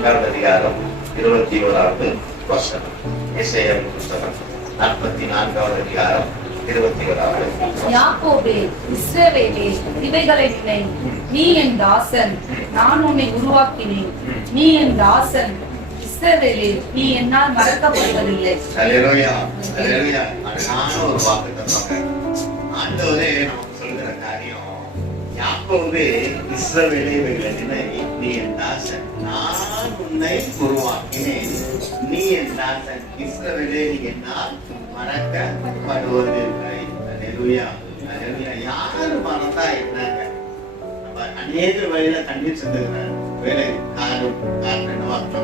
44வது அதிகாரம் 21வது வசனம். எசேயா புத்தகம் 44வது அதிகாரம் 21வது. யாக்கோபே, இஸ்ரவேலே, இவைகளை நினை. நீ என் தாசன், நான் உன்னை உருவாக்கினேன். நீ என் தாசன் இஸ்ரவேலே, நீ என்னால் மறக்கப்படுவதில்லை. அல்லேலூயா, அல்லேலூயா. நானும் ஒரு வாக்குத்தத்தம். ஆண்டவரே நமக்கு சொல்கிற காரியம், யாக்கோபே, இஸ்ரவேலே, இவைகளை நினை. நீ என் தாசன், நான் உன்னை உருவாக்கினேன். நீ என் தாசன் இஸ்ரவேலே, நீ என்னால் மறக்கப்படுவதில்லை. அல்லேலூயா, அல்லேலூயா. யாரு மறந்தா என்னங்க? நம்ம அநேக வழியில கண்ணீர் சிந்துகிறார். வேலை காரணம்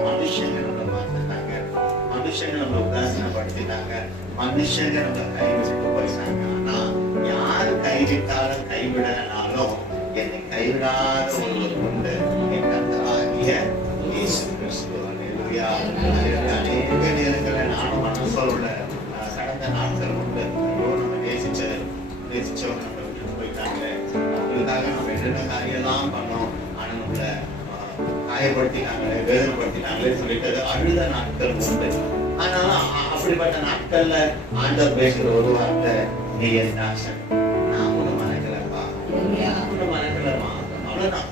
மனுஷங்க நம்மளை மாத்திட்டாங்க, மனுஷங்க நம்மளை உதாசனப்படுத்திட்டாங்க, மனுஷங்க நம்மளை கைவிட்டு போயிட்டாங்க. ஆனா யாரு கைவிட்டாலும் கைவிடனாலும் என்னை கைவிடாத ஒருவர் உண்டு, என் கர்த்தராகிய இயேசு கிறிஸ்து. அல்லேலூயா, அல்லேலூயா. அநேக நேரங்களில் நானும் மனசோட கடந்த நாட்கள் உண்டு, ஐயோ நம்ம நேசிச்சவங்க நம்ம விட்டு போயிட்டாங்க, அவங்களுக்காக நம்ம என்னென்ன காரியெல்லாம் பண்ணோம், ஆனா நம்மளை காயப்படுத்தினாங்களே, வேதனைப்படுத்தினாங்களே சொல்லிட்டு அழுத நாட்கள் உண்டு. ஆனால அப்படிப்பட்ட நாட்கள்ல ஆண்டவர் பேசுற ஒரு வார்த்தை, நீ என் தாசன், நான் உன்னை மறக்கலப்பா, உன்னை மறக்கலமா. அவ்வளவுதான்.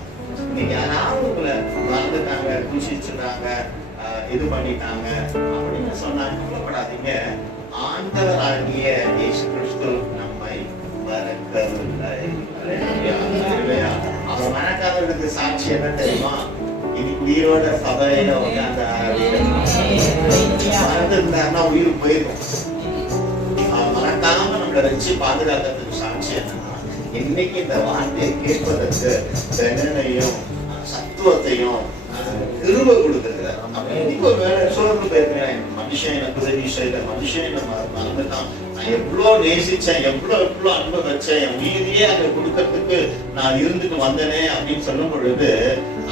நீங்க யாராவது உங்களை மறந்துட்டாங்க, தூஷிச்சுட்டாங்க, இது பண்ணிட்டாங்க அப்படின்னு சொன்னாங்க, கவலைப்படாதீங்க. ஆண்டவராகிய இயேசு கிறிஸ்து நம்மை மறக்கவில்லை. அவர் மறக்காதவர்களுக்கு சாட்சி என்ன தெரியுமா? இன்னைக்கு உயிரோட சபையில உட்கார்ந்து மறந்துருந்தாருன்னா உயிர் போயிருக்கும். மறக்காம நம்மளை வச்சு பாதுகாக்கிறதுக்கு சாட்சி என்னன்னா, இன்னைக்கு இந்த வார்த்தையை கேட்பதற்கு தண்டனையும் சத்துவத்தையும் கிருபை கொடுத்திருக்கிறார். இன்னைக்கு ஒரு வேலை சோர்ந்து போயிருக்கிறேன், மனுஷன் எனக்கு உதவி செய்யல, மனுஷன் என்ன மறந்துட்டான், நான் எவ்வளவு நேசிச்சேன், எவ்வளவு அன்பு வச்சேன், என் உயிரையே அதை கொடுக்கறதுக்கு நான் இருந்துட்டு வந்தனே அப்படின்னு சொல்லும் பொழுது,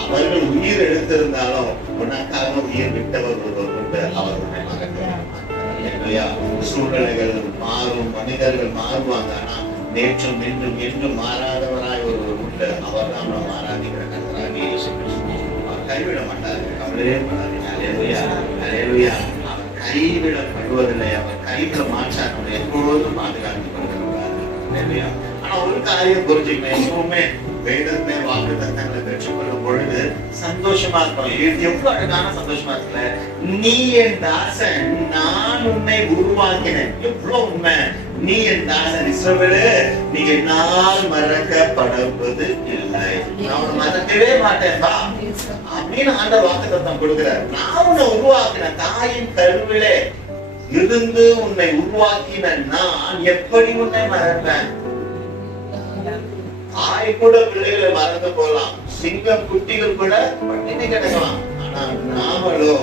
அவர்கள் உயிர் எடுத்திருந்தாலும் உனக்காக உயிர் விட்டவர் ஒருவர் உண்டு, அவர் உன்னை மறக்கவே மாட்டார். சூழ்நிலைகள் மாறும், மனிதர்கள் மாறுவாங்க, ஆனா நேற்றும் இன்றும் என்றும் மாறாதவராய் ஒருவர் உண்டு, அவர் தான் நம்ம ஆராதிக்கிற கர்த்தராகிய இயேசு கிறிஸ்து. அவர் கைவிட மாட்டாரு, கவலையே பண்ணாதீங்க. அல்லேலூயா, அல்லேலூயா. அவர் கைவிடப்படுவதில்லை, அவர் கைவிட மாட்டார், நம்ம எப்பொழுதும் பாதுகாத்துக் கொண்டிருக்கிறார். அல்லேலூயா. ஆனா ஒரு காரியம் புரிஞ்சுக்கணும், எப்பவுமே வேதத்தை வாக்கு தத்தங்களை பெற்றுக்கொள்ளும் பொழுது சந்தோஷமா இருக்கும். இது எவ்வளவு அழகான சந்தோஷமா இருக்குல்ல. நீ என் தாசன், நான் உன்னை உருவாக்கினேன். எவ்வளவு உண்மை. நீ என் தாசன் இஸ்ரவேலே, நீ என்னால் மறக்கப்படுவது இல்லை, நான் உன்னை மறக்கவே மாட்டேன்பா அப்படின்னு ஆண்டவர் வாக்குத்தத்தம் கொடுக்கிறார். நான் உன்னை உருவாக்கின தாயின் கருவிலே இருந்து உன்னை உருவாக்கின நான் எப்படி உன்னை மறப்பேன்? தாய் கூட பிள்ளைகளை மறந்து போகலாம், சிங்கம் குட்டிகள் கூட பட்டினி கிடக்கலாம். ஆனா நாமளோ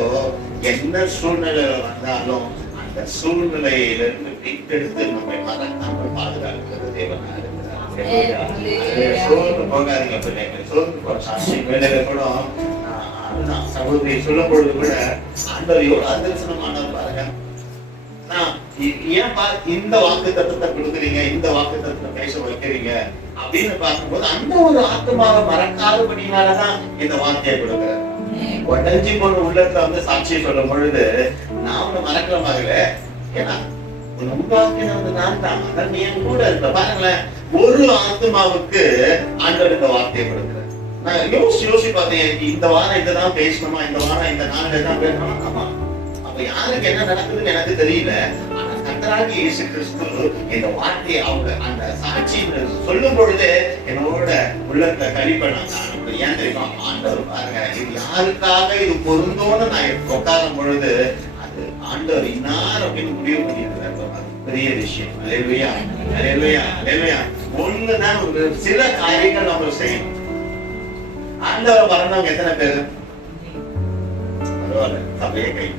என்ன சூழ்நிலையில வந்தாலும் அந்த சூழ்நிலையிலிருந்து மீட்டெடுத்து நம்மை மறக்காமல் பாதுகாக்கிறது தேவனா இருக்கிறார். சோர்ந்து போகாதீங்க பிள்ளைங்க, சோர்ந்து போச்சு வேலையில கூட அதுதான் சகோதரி சொல்லும் பொழுது கூட ஆண்டவர் எவ்வளவு அதிர்சனமானவர் பாருங்க. ஏன் இந்த வாக்கு தத்துவத்தை கொடுக்குறீங்க, இந்த வாக்கு தத்துவத்தை பேச வைக்கிறீங்க அப்படின்னு பார்க்கும்போது அந்த ஒரு ஆத்மாவை மறக்காதபடினாலதான் இந்த வார்த்தையை கொடுக்கிறார். உடஞ்சி போன உள்ளத்துல வந்து சாட்சியை சொல்லும் பொழுது நான் உன்னை மறக்கிற மகள, ஏன்னா உன்னை உருவாக்கினது நான் தான், அதான் நீ என் கூட இருக்க. பாருங்களேன், ஒரு ஆத்மாவுக்கு ஆண்டவர் இந்த வார்த்தையை கொடுக்கிறார். நான் யோசி பார்த்தேன், இந்த வாரம் இததான் பேசணுமா, இந்த வாரம் இந்த நாள் இதான் பேசணுமா? ஆமா, அப்ப யாருக்கு என்ன நடக்குதுன்னு எனக்கு தெரியல. ஆனா கர்த்தராகிய இயேசு கிறிஸ்து இந்த வார்த்தையை அவங்க அந்த சாட்சி சொல்லும் பொழுது என்னோட உள்ளத்தை கழிப்ப நான் காண முடியும். ஏன் தெரியுமா? ஆண்டவர் பாருங்க, இது யாருக்காக இது பொருந்தோன்னு நான் உட்காரும் பொழுது அது ஆண்டவர் இன்னார் அப்படின்னு முடிவு பண்ணியிருக்கிறார். பெரிய விஷயம். அல்லேலூயா, அல்லேலூயா, அல்லேலூயா. ஒண்ணுதான், சில காரியங்கள் நம்ம செய்யணும். ஆண்டவர் மறந்தவங்க எத்தனை பேரு? பரவாயில்ல, சபையே கை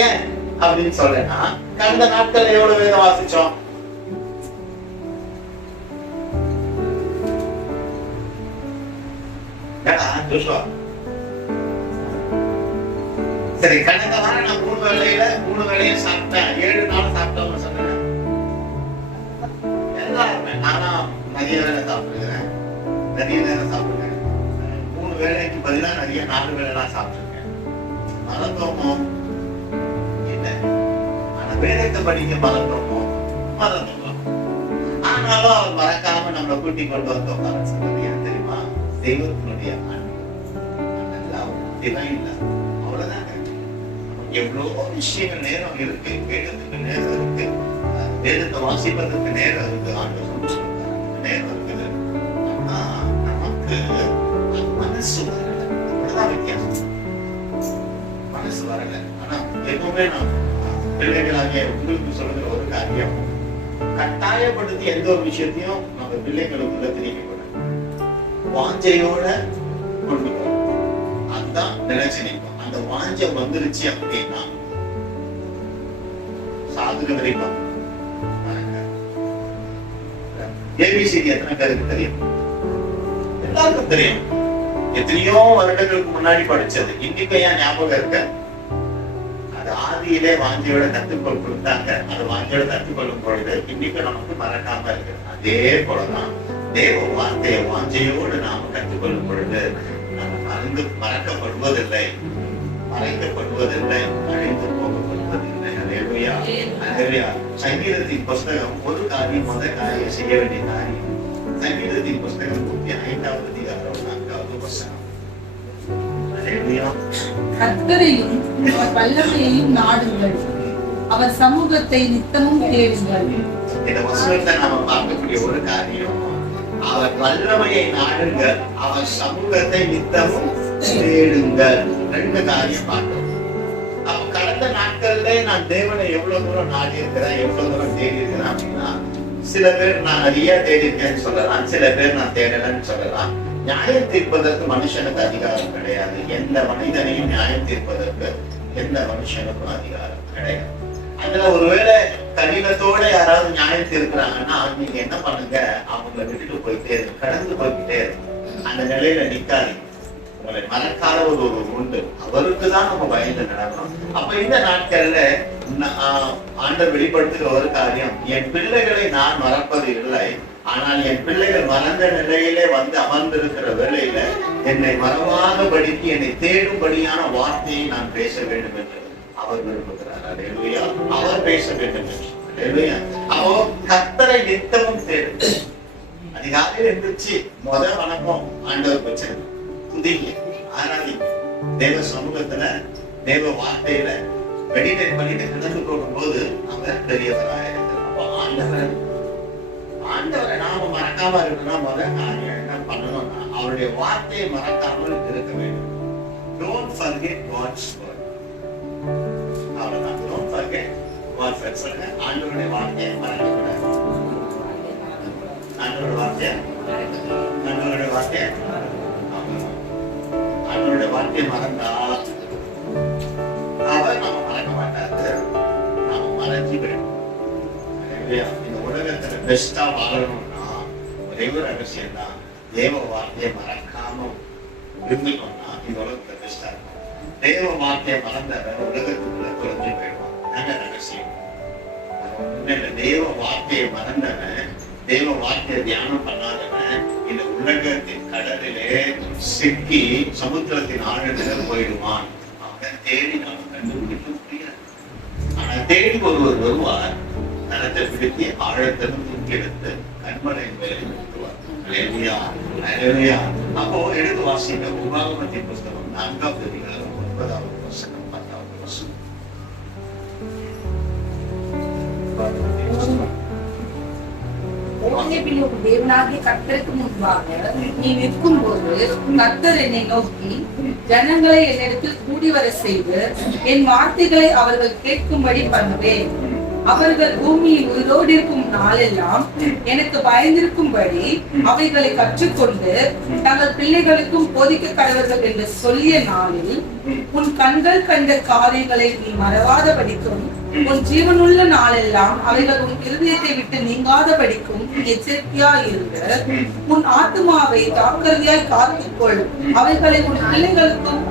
ஏன் அப்படின்னு சொல்றேன்னா, கடந்த நாட்கள் எவ்வளவு வேதம் வாசிச்சோம்? சரி, கடந்த வாரம் நான் 3 வேளையும் சாப்பிட்டேன், 7 நாள் சாப்பிட்டோம்னு சொன்னேன். எல்லாருமே, நானா மதிய வேலை சாப்பிடுகிறேன், நிறைய நேரம் சாப்பிடுங்க. 3 வேளைக்கு பதிலா நிறைய 4 வேளைலாம் சாப்பிட்டுருக்கேன். மறந்தோமோ இல்லை, ஆனா வேதத்தை படிக்க மறந்தோமோ மறந்துடலாம். ஆனாலும் அவர் மறக்காம நம்மளை கூட்டி கொண்டு வந்து உட்கார சொல்றது ஏன் தெரியுமா? தெய்வத்தினுடைய அவ்வளவுதாங்க. எவ்வளவோ விஷயங்கள் நேரம் இருக்கு, வேதத்துக்கு நேரம் இருக்கு, வேதத்தை வாசிப்பதற்கு நேரம் இருக்கு, ஆண்டவர் நேரம் இருக்குது. ஆனா நமக்கு மனசு வரல. அவ்வளவுதான் வித்தியாசம். மனசு வரல. ஆனா எப்பவுமே நான் பிள்ளைகளாகிய உங்களுக்கு சொல்லுகிற ஒரு காரியம், கட்டாயப்படுத்தி எந்த ஒரு விஷயத்தையும் நம்ம பிள்ளைகளுக்குள்ள திணிக்கப்படும். வாஞ்சையோட கொண்டு போறோம். அதுதான் நினைச்சு நிற்போம். அந்த வாஞ்சை வந்துருச்சு அப்படின்னா சாதுக வரைக்கும் ஏபிசிடி எத்தனை பேருக்கு தெரியும்? எல்லாருக்கும் தெரியும். எத்தனையோ வருடங்களுக்கு முன்னாடி படிச்சது இன்னைக்கு ஏன் ஞாபகம் இருக்க? அது ஆதியிலே வாஞ்சையோட கற்றுக்கொள் கொடுத்தாங்க. அது வாஞ்சையோட கற்றுக்கொள்ளும் பொழுது இன்னைக்கு நமக்கு மறக்காம இருக்கு. அதே போலதான் தேவ வார்த்தையை வாஞ்சையோடு நாம கற்றுக்கொள்ளும் பொழுது மறக்கப்படுவதில்லை, மறைக்கப்படுவதில்லை, அழிந்து போகப்படுவதில்லை. அல்லேலூயா, அல்லேலூயா. சங்கீதத்தின் புஸ்தகம் ஒரு காரியம், முதல் காரியம் செய்ய வேண்டிய காரியம். சங்கீதத்தின் புஸ்தகம் 5வது அதிகாரம் 4வது வசனம். அல்லேலூயா. கர்த்தரையும் அவர் வல்லமையையும் நாடுங்கள், அவர் சமூகத்தை நித்தமும் தேடுங்கள். இந்த வசனத்தை நாம பார்க்கக்கூடிய ஒரு காரியம், அவர் வல்லமையை நாடுங்கள், அவர் சமூகத்தை நித்தமும் தேடுங்கள். 2 காரியம் பார்க்கிறோம். கடந்த நாட்கள்ல நான் தேவனை எவ்வளவு தூரம் நாடி இருக்கிறேன், எவ்வளவு தூரம் தேடி இருக்கிறேன் அப்படின்னா, சில பேர் நான் நிறைய தேடி இருக்கேன்னு சொல்லலாம், சில பேர் நான் தேடலன்னு சொல்லலாம். நியாயம் தீர்ப்பதற்கு மனுஷனுக்கு அதிகாரம் கிடையாது. எந்த மனிதனையும் நியாயம் தீர்ப்பதற்கு எந்த மனுஷனுக்கும் அதிகாரம் கிடையாது. அதுல ஒருவேளை கடினத்தோட யாராவது நியாயம் தீர்க்கிறாங்கன்னா நீங்க என்ன பண்ணுங்க, அவங்களை விட்டுட்டு போயிட்டே இருக்கு, கடந்து போய்கிட்டே இருக்கு. அந்த நிலையில நிக்காதீங்க. உங்களை மறக்காத ஒரு உண்டு, அவருக்குதான் நம்ம பயந்து நடக்கணும். அப்ப இந்த நாட்கள்ல ஆண்டவர் வெளிப்படுத்துகிற ஒரு காரியம், என் பிள்ளைகளை நான் மறப்பது இல்லை, ஆனால் என் பிள்ளைகள் மறந்த நிலையிலே வந்து அமர்ந்திருக்கிற வேளையில என்னை மறவாதபடிக்கு என்னை தேடும்படியான வார்த்தையை நான் பேச வேண்டும் என்று அவர் விரும்புகிறார். அல்லேலூயா. அவர் பேச வேண்டும் என்று. அல்லேலூயா. அவர் கர்த்தரை நித்தமும் தேடு. அதிகாலையில் எந்திரிச்சு வணக்கம் ஆண்டவர் வச்சது, துதிங்க, ஆராதிங்க. தேவ சமூகத்துல தேவ வார்த்தையில மெடிடேட் பண்ணிட்டு கடந்து போகும்போது அவர் பெரியவராக இருக்கிறார். அப்ப ஆண்டவரை நாம மறக்காம இருக்கணும்னா முதல் காரியம் என்ன பண்ணணும்னா அவருடைய வார்த்தையை மறக்காமல் இருக்க வேண்டும். Don't forget God's word. அவ்வளவுதான். Don't forget God's word. சொல்லுங்க, ஆண்டவருடைய வார்த்தையை மறக்கக்கூடாது. ஆண்டவருடைய வார்த்தையை மறந்தா அவர் நம்ம மறக்க மாட்டாரு, நாம மறைஞ்சு போயிடும். இந்த உலகத்துல பெஸ்டா வாழணும்னா ஒரே ஒரு ரகசியம் தான், தேவ வார்த்தையை மறக்காம இருந்துட்டோம்னா இந்த உலகத்துல பெஸ்டா இருக்கும். தேவ வார்த்தையை மறந்தவன் உலகத்துக்குள்ள குறைஞ்சு போயிடுவான். நல்ல ரகசியம். தேவ வார்த்தையை மறந்தவன், தேவ வார்த்தையை தியானம் பண்ணாதவன் இந்த உலகத்தின் கடலிலே சிக்கி சமுத்திரத்தின் ஆழத்தில போயிடுவான். அவன் தேடி நாம கண்டுபிடிக்க முடியாது. ஆனா தேடி ஒருவர் வருவார், நரத்தை பிடித்து ஆழத்திலும் தூக்கி எடுத்து கண்மலையின் மேலே நிறுத்துவார். அல்லேலூயா, அல்லேலூயா. அப்போ எடுத்து வாசிங்க உபாகமத்தின் புஸ்தகம் 4வது அதிகாரம் 9வது வசனம் 10வது வசனம். தேவனாகிய கர்த்தருக்கு முன்பாக நீ நிற்கும் போது கர்த்தர் என்னை நோக்கி, ஜனங்களை என்னிடத்தில் கூடி வர செய்து என் வார்த்தைகளை அவர்கள் கேட்கும்படி பண்ணுவேன். அவர்கள் பூமியில் உயிரோடு இருக்கும் நாளெல்லாம் எனக்கு பயந்திருக்கும்படி அவைகளை கற்றுக்கொண்டு தங்கள் பிள்ளைகளுக்கும் போதிக்க கடவர்கள் என்று சொல்லிய நாளில் உன் கண்கள் கண்ட காரியங்களை நீ மறவாதபடிக்கும் உன் ஜீவனுள்ள நாளெல்லாம் அவைகள் உன் இருதயத்தை விட்டு நீங்காதபடிக்கும் எச்சரிக்கையாய் இருங்க. உன் ஆத்துமாவை ஜாக்கிரதையாய் காத்துக்கொள். அவைகளை உன் பிள்ளைகளுக்கும்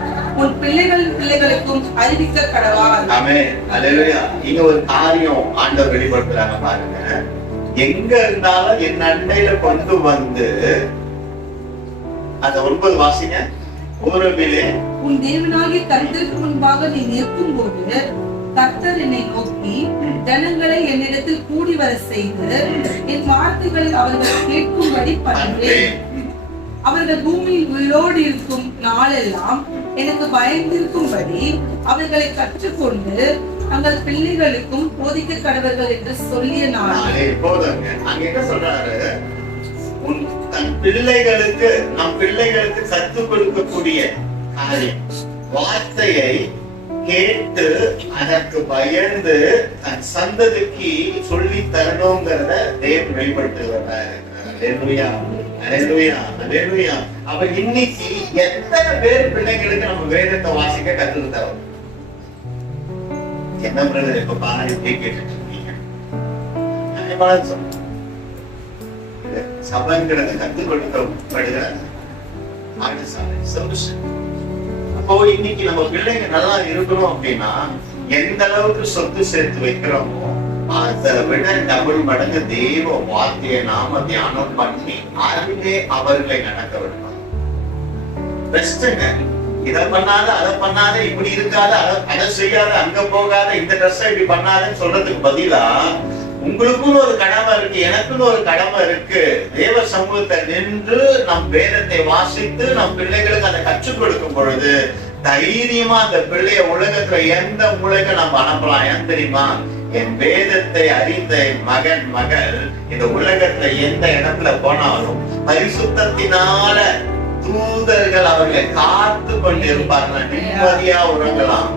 உன் பிள்ளைகளின் பிள்ளைகளுக்கும் அறிவிக்க கடவார். ஆமென். அல்லேலூயா. இங்க ஒரு காரியம் ஆண்டவர் வெளிப்படுத்துறாங்க பாருங்க. எங்க இருந்தாலும் என் அண்டையில கொண்டு வந்து அந்த 9 வாசிங்க. ஓரேபிலே உன் தேவனாகிய கர்த்தருக்கு முன்பாக நீ நிற்கும் போது கர்த்தர் என்னை நோக்கி ஜனங்களை என்னிடத்தில் கூடி வர செய்து என் வார்த்தைகளை அவர்கள் கேட்கும்படி பண்ணுவேன். அவர்கள் பூமியில் உயிரோடு இருக்கும் நாளெல்லாம் எனக்கு பயந்திருக்கும்படி அவர்களை கற்றுக்கொண்டு தங்கள் பிள்ளைகளுக்கும் போதிக்க கடவர்கள் என்று சொல்லிய நாளே. போதுங்க. அங்க என்ன சொல்றாரு? தன் பிள்ளைகளுக்கு, நம் பிள்ளைகளுக்கு கற்றுக் கொடுக்கக்கூடிய காரியம், வார்த்தையை கேட்டு அதற்கு பயந்து தன் சந்ததிக்கு சொல்லி தரணுங்கிறத தேவன் வெளிப்படுத்துகிறார். அப்ப இன்னைக்கு எத்தனை பேர் பிள்ளைங்களுக்கு நம்ம வேதத்தை வாசிக்க கற்றுக்கு தரோம்? என்ன பிரதர் இப்ப பாரு கேட்டுட்டு இருக்கீங்க? சபைங்கிறது கற்றுக் கொடுக்கப்படுகிறது. அப்போ இன்னைக்கு நம்ம பிள்ளைங்க நல்லா இருக்கணும் அப்படின்னா எந்த அளவுக்கு சொத்து சேர்த்து வைக்கிறோமோ அதை விட டபுள் மடங்கு தெய்வ வார்த்தையை நாம தியானம் பண்ணி அதுவே அவர்களை நடக்க விடணும். பெஸ்ட்ங்க. இதை பண்ணாத, அதை பண்ணாத, இப்படி இருக்காத, அதை செய்யாத, அங்க போகாத, இந்த ட்ரெஸ் இப்படி பண்ணாதன்னு சொல்றதுக்கு பதிலா உங்களுக்குன்னு ஒரு கடமை இருக்கு, எனக்குன்னு ஒரு கடமை இருக்கு. தேவ சமூகத்தை நின்று நம் வேதத்தை வாசித்து நம் பிள்ளைகளுக்கு அதை கற்றுக் கொடுக்கும் பொழுது தைரியமா அந்த பிள்ளைய உலகத்துல எந்த மூலைக்கு நம்ம அனுப்பலாம். ஏன் தெரியுமா? என் வேதத்தை அறிந்த மகன் மகள் இந்த உலகத்துல எந்த இடத்துல போனாலும் பரிசுத்தத்தினால தூதர்கள் அவர்களை காத்து கொண்டு இருப்பார்கள். நிம்மதியா உறங்கலாம்,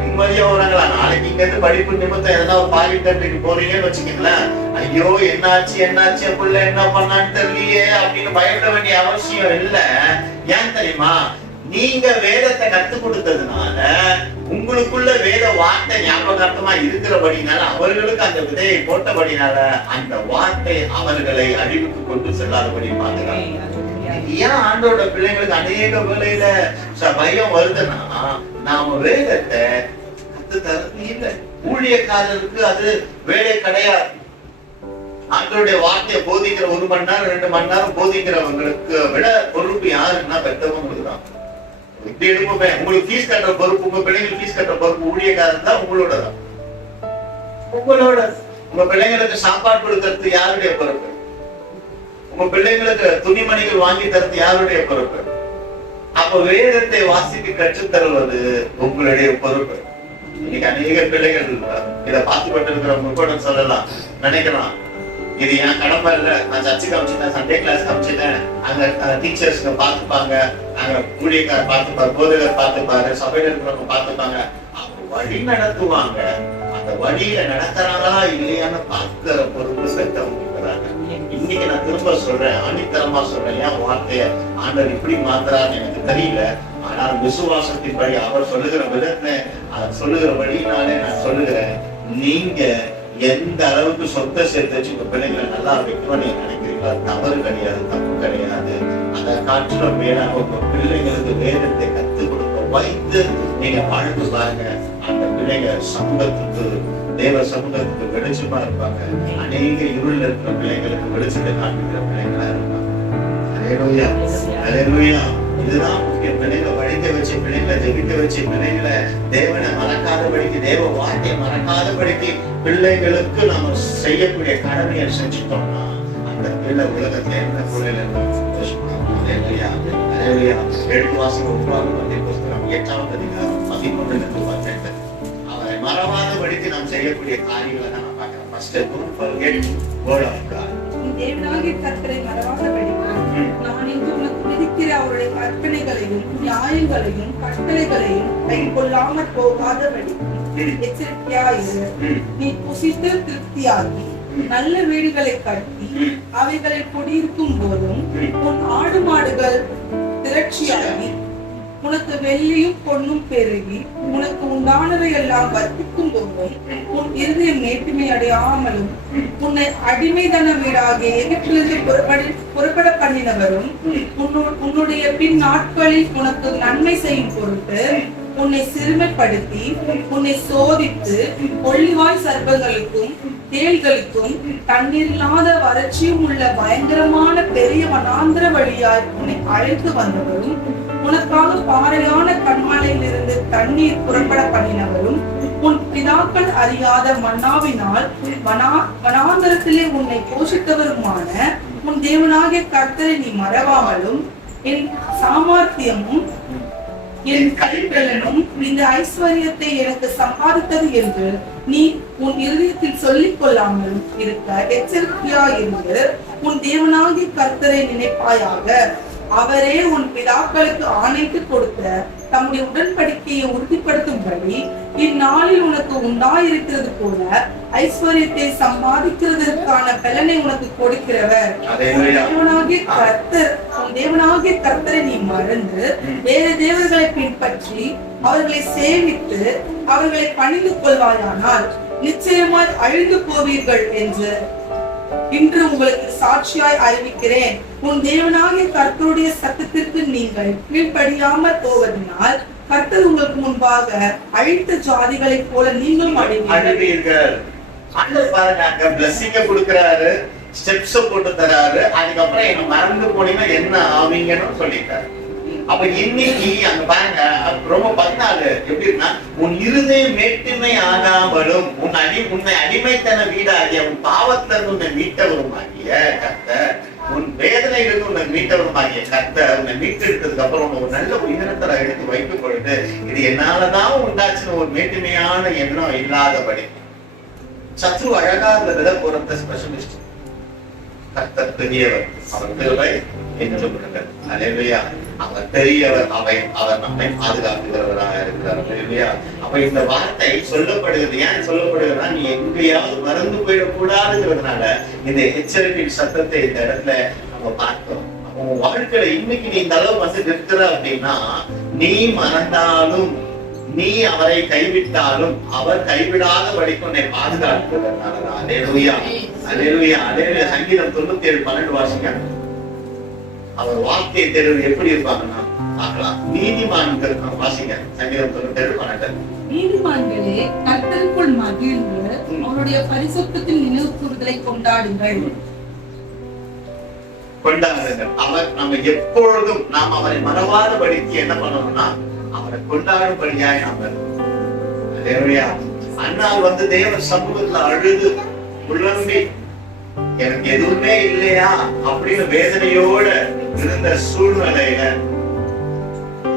நிம்மதியா உறங்கலாம். நாளைக்கு இங்க இருந்து படிப்பு நிமித்தம் எதனா ஒரு பாலிடெக்னிக்கு போறீங்கன்னு வச்சுக்கீங்களேன், ஐயோ என்னாச்சு என்னாச்சு பிள்ளை என்ன பண்ணான்னு தெரியலையே அப்படின்னு பயப்பட வேண்டிய அவசியம் இல்ல. ஏன் தெரியுமா? நீங்க வேதத்தை கத்து கொடுத்ததுனால உங்களுக்குள்ள வேத வார்த்தை ஞாபகார்த்தமா இருக்கிறபடினால அவர்களுக்கு அந்த விதையை போட்டபடினால அந்த வார்த்தை அவர்களை அழிவுக்கு கொண்டு செல்லாதபடி பாதுகாப்பு. ஏன் ஆண்டோட பிள்ளைங்களுக்கு அநேக வேலையில பயம் வருதுன்னா நாம வேதத்தை கத்து தரது இல்லை. ஊழியக்காரருக்கு அது வேலை கிடையாது. ஆண்டோடைய வார்த்தையை போதிக்கிற 1 மணி நேரம் 2 மணி நேரம் போதிக்கிறவங்களுக்கு விட பொறுப்பு யாருன்னா பெற்றவங்களுக்கு தான். இப்படி எடுப்போமே, உங்களுக்கு ஃபீஸ் கட்டுற பொறுப்பு, உங்க பிள்ளைங்களுக்கு ஃபீஸ் கட்டுற பொறுப்பு ஊழியக்காரன் தான், உங்களோட தான். உங்களோட உங்க பிள்ளைங்களுக்கு சாப்பாடு கொடுக்கறது யாருடைய பொறுப்பு? உங்க பிள்ளைங்களுக்கு துணிமணிகள் வாங்கி தரது யாருடைய பொறுப்பு? அப்ப வேதத்தை வாசிக்க கற்றுத் தருவது உங்களுடைய பொறுப்பு. இன்னைக்கு அநேக பிள்ளைகள் இதை பார்த்துப்பட்டு இருக்கிறவங்க கூட சொல்லலாம், நினைக்கலாம், இது என் கடமை இல்ல, நான் சர்ச்சுக்கு அமைச்சிட்டேன், சண்டே கிளாஸ் அமைச்சிட்டேன், அங்க டீச்சர்ஸ்ங்க பார்த்துப்பாங்க, அங்க ஊழியக்காரர் பார்த்துப்பாரு, போதகர் பார்த்துப்பாரு, சபையில இருக்கிறவங்க பார்த்துப்பாங்க, அவங்க வழி நடத்துவாங்க. அந்த வழியில நடத்துறாங்களா இல்லையான்னு பார்க்கிற பொறுப்பு பெற்றவங்க இருக்கிறாங்க. இன்னைக்கு நான் திரும்ப சொல்றேன், ஆணித்தரமா சொல்றேன், ஏன் வார்த்தைய ஆண்டவர் இப்படி மாத்துறான்னு எனக்கு தெரியல. ஆனால் விசுவாசத்தின்படி அவர் சொல்லுகிற விதத்தை சொல்லுகிற வழியினாலே நான் சொல்லுகிறேன், நீங்க எந்த அளவுக்கு சொத்தை சேர்த்து வச்சு உங்க பிள்ளைங்களை நல்லா வைக்கணும்னு நீங்க நினைக்கிறீங்களா? தவறு கிடையாது, தப்பு கிடையாது. அதை காற்றிலும் மேலாக உங்க பிள்ளைங்களுக்கு வேதத்தை கற்றுக் கொடுக்க வைத்து நீங்க வாழ்ந்து பாருங்க. அந்த பிள்ளைங்க சமூகத்துக்கு, தேவ சமூகத்துக்கு வெளிச்சமா இருப்பாங்க. அநேக இருள் இருக்கிற பிள்ளைங்களுக்கு வெளிச்சத்தை காண்பிக்கிற பிள்ளைங்களா இருப்பாங்க. அல்லேலூயா, அல்லேலூயா. இதுதான் முக்கிய. பிள்ளைகளை படிக்க வச்சு, பிள்ளைகளை ஜெபிக்க வச்சு, பிள்ளைகளை தேவனை மறக்காதபடிக்கு, தேவ வார்த்தையை மறக்காதபடிக்கு பிள்ளைகளுக்கு நம்ம செய்யக்கூடிய கடமையை செஞ்சுட்டோம்னா அந்த பிள்ளை உலகத்தை எந்த சூழலில் எழுத்து வாசகம் உருவாக்குவதை புத்தகம் 8ஆம் அதிகாரம் 11 அவரை மறவாதபடிக்கு நாம் செய்யக்கூடிய காரியங்களை தான் நான் பார்க்கிறேன். First don't forget word of God. தேவனாகிய கர்த்தரை மறவாதபடிக்கு நான் இன்று உனக்கு விதிக்கிற அவருடைய கற்பனைகளையும் நியாயங்களையும் கட்டளைகளையும் கைக்கொள்ளாமற் போகாதபடிக்கு எச்சரிக்கையாயிரு. நீ புசித்து திருப்தியாகி நல்ல வீடுகளை கட்டி அவைகளை குடியிருக்கும் போதும் உன் ஆடு மாடுகள் திரட்சியாகி உனக்கு வெள்ளியும் பொன்னும் பெருகி உனக்கு உண்டானவை எல்லாம் வர்த்திக்கும் போதும் உன் இருதயம் மேட்டுமை அடையாமலும் உன்னை அடிமைதன வீடாகிய எகிப்திலிருந்து புறப்பட பண்ணினவரும் உன்னுடைய பின் நாட்களில் உனக்கு நன்மை செய்யும் பொருட்டு உன்னை சிறுமைப்படுத்தி உன்னை சோதித்து கொள்ளிவாய் சர்ப்பங்களுக்கும் தேள்களுக்கும் தண்ணீர் இல்லாத வறட்சியும் உள்ள பயங்கரமான பெரிய வனாந்திர வழியாய் உன்னை அழைத்து வந்தவரும் உனக்காக பாறையான கண்மலையில் இருந்து தண்ணீர் புறப்பட பண்ணினவரும் உன் பிதாக்கள் அறியாத மன்னாவினால் வனாந்தரத்திலே உன்னை போஷித்தவருமான உன் தேவனாகிய கர்த்தரை நீ மறவாமலும் என் சாமர்த்தியமும் என் கைப்பலனும் இந்த ஐஸ்வர்யத்தை எனக்கு சம்பாதித்தது என்று நீ உன் இருதயத்தில் சொல்லிக் கொள்ளாமல் இருக்க எச்சரிக்கையாயிருந்து உன் தேவனாகிய கர்த்தரை நினைப்பாயாக. அவரே உன் பிதாக்களுக்கு ஆணைத்து கொடுத்த தம்முடைய உடன்படிக்கையை உறுதிப்படுத்தும்படி இந்நாளில் உனக்கு உண்டாயிருக்கிறது போல ஐஸ்வர்யத்தை சம்பாதிக்கிறதற்கான பலனை உனக்கு கொடுக்கிறவர் தேவனாகிய கர்த்தர். உன் தேவனாகிய கர்த்தரை நீ மறந்து வேறு தேவர்களை பின்பற்றி அவர்களை சேவித்து அவர்களை பணிந்து கொள்வாயானால் நிச்சயமாய் அழிந்து போவீர்கள் என்று இன்று உங்களுக்கு சாட்சியாய் அறிவிக்கிறேன். உன் தேவனாகிய கர்த்தருடைய சத்தத்திற்கு நீங்கள் கீழ்ப்படியாமல் போவதனால் கர்த்தர் உங்களுக்கு முன்பாக அழித்த ஜாதிகளை போல நீங்களும் அழிவீர்கள். கொடுக்கிறாரு, ஸ்டெப்ஸ் போட்டு தராரு. அதுக்கப்புறம் என்ன மறந்து போனீங்கன்னா என்ன ஆவீங்கன்னு சொல்லிட்டாரு. அப்ப இன்னைக்கு அங்க பாருங்க, ரொம்ப 14 எப்படின்னா, உன் இருதயம் மேட்டுமை ஆகாமலும் உன்னை அடிமைத்தன வீடாகிய உன் பாவத்திலிருந்து உன்னை மீட்டவருமாகிய கர்த்தர், உன் வேதனையிலிருந்து உன்னை மீட்டவருமாகிய கர்த்தர் உன்னை மீட்டெடுத்ததுக்கு அப்புறம் ஒரு நல்ல உயிரினத்தை எடுத்து வைத்துக் கொண்டு இது என்னாலதான் உண்டாச்சுன்னு ஒரு மேட்டுமையான எண்ணம் இல்லாதபடி. சத்ரு அழகா இருந்ததுல போறத ஸ்பெஷலிஸ்ட். கர்த்தர் பெரியவர், அவர் கிருபை என்றும் உள்ளது. அல்லேலூயா. அவர் பெரியவர், அவர் நம்மை பாதுகாக்கிறவராக இருக்கிறார். அல்லேலூயா. அப்ப இந்த வார்த்தை சொல்லப்படுகிறது. ஏன் சொல்லப்படுகிறதுனா, நீ எங்கேயாவது மறந்து போயிடக்கூடாதுங்கிறதுனால இந்த எச்சரிப்பின் சத்தத்தை இந்த இடத்துல நம்ம பார்த்தோம். உன் வாழ்க்கையில இன்னைக்கு நீ இந்த அளவு வந்து நிற்கிற அப்படின்னா, நீ மறந்தாலும் நீ அவரை கைவிட்டாலும் அவர் கைவிடாதபடிக்கு உன்னை பாதுகாக்கிறதுனாலதான். அல்லேலூயா, அல்லேலூயா, அல்லேலூயா. சங்கீதம் 97:12 வாசிங்க. அவர் வார்த்தையை தெரிவு எப்படி இருப்பாங்கன்னா பார்க்கலாம். நீதிமான்கள் வாசிங்க. சங்கீதம் 97:12. நீதிமான்களே, கர்த்தருக்குள் மகிழ்ந்து அவருடைய பரிசுத்தத்தின் நினைவு கூறுதலை கொண்டாடுங்கள். அவர் நம்ம எப்பொழுதும் நாம் அவரை மறவாதபடிக்கு என்ன பண்ணணும்னா அவரை கொண்டாடும்படியாய் நாம இருக்கணும். அண்ணால் வந்து தேவ சமூகத்துல அழுது புலம்பி எனக்கு எதுவுமே இல்லையா அப்படின்னு வேதனையோட இருந்த சூழ்நிலையில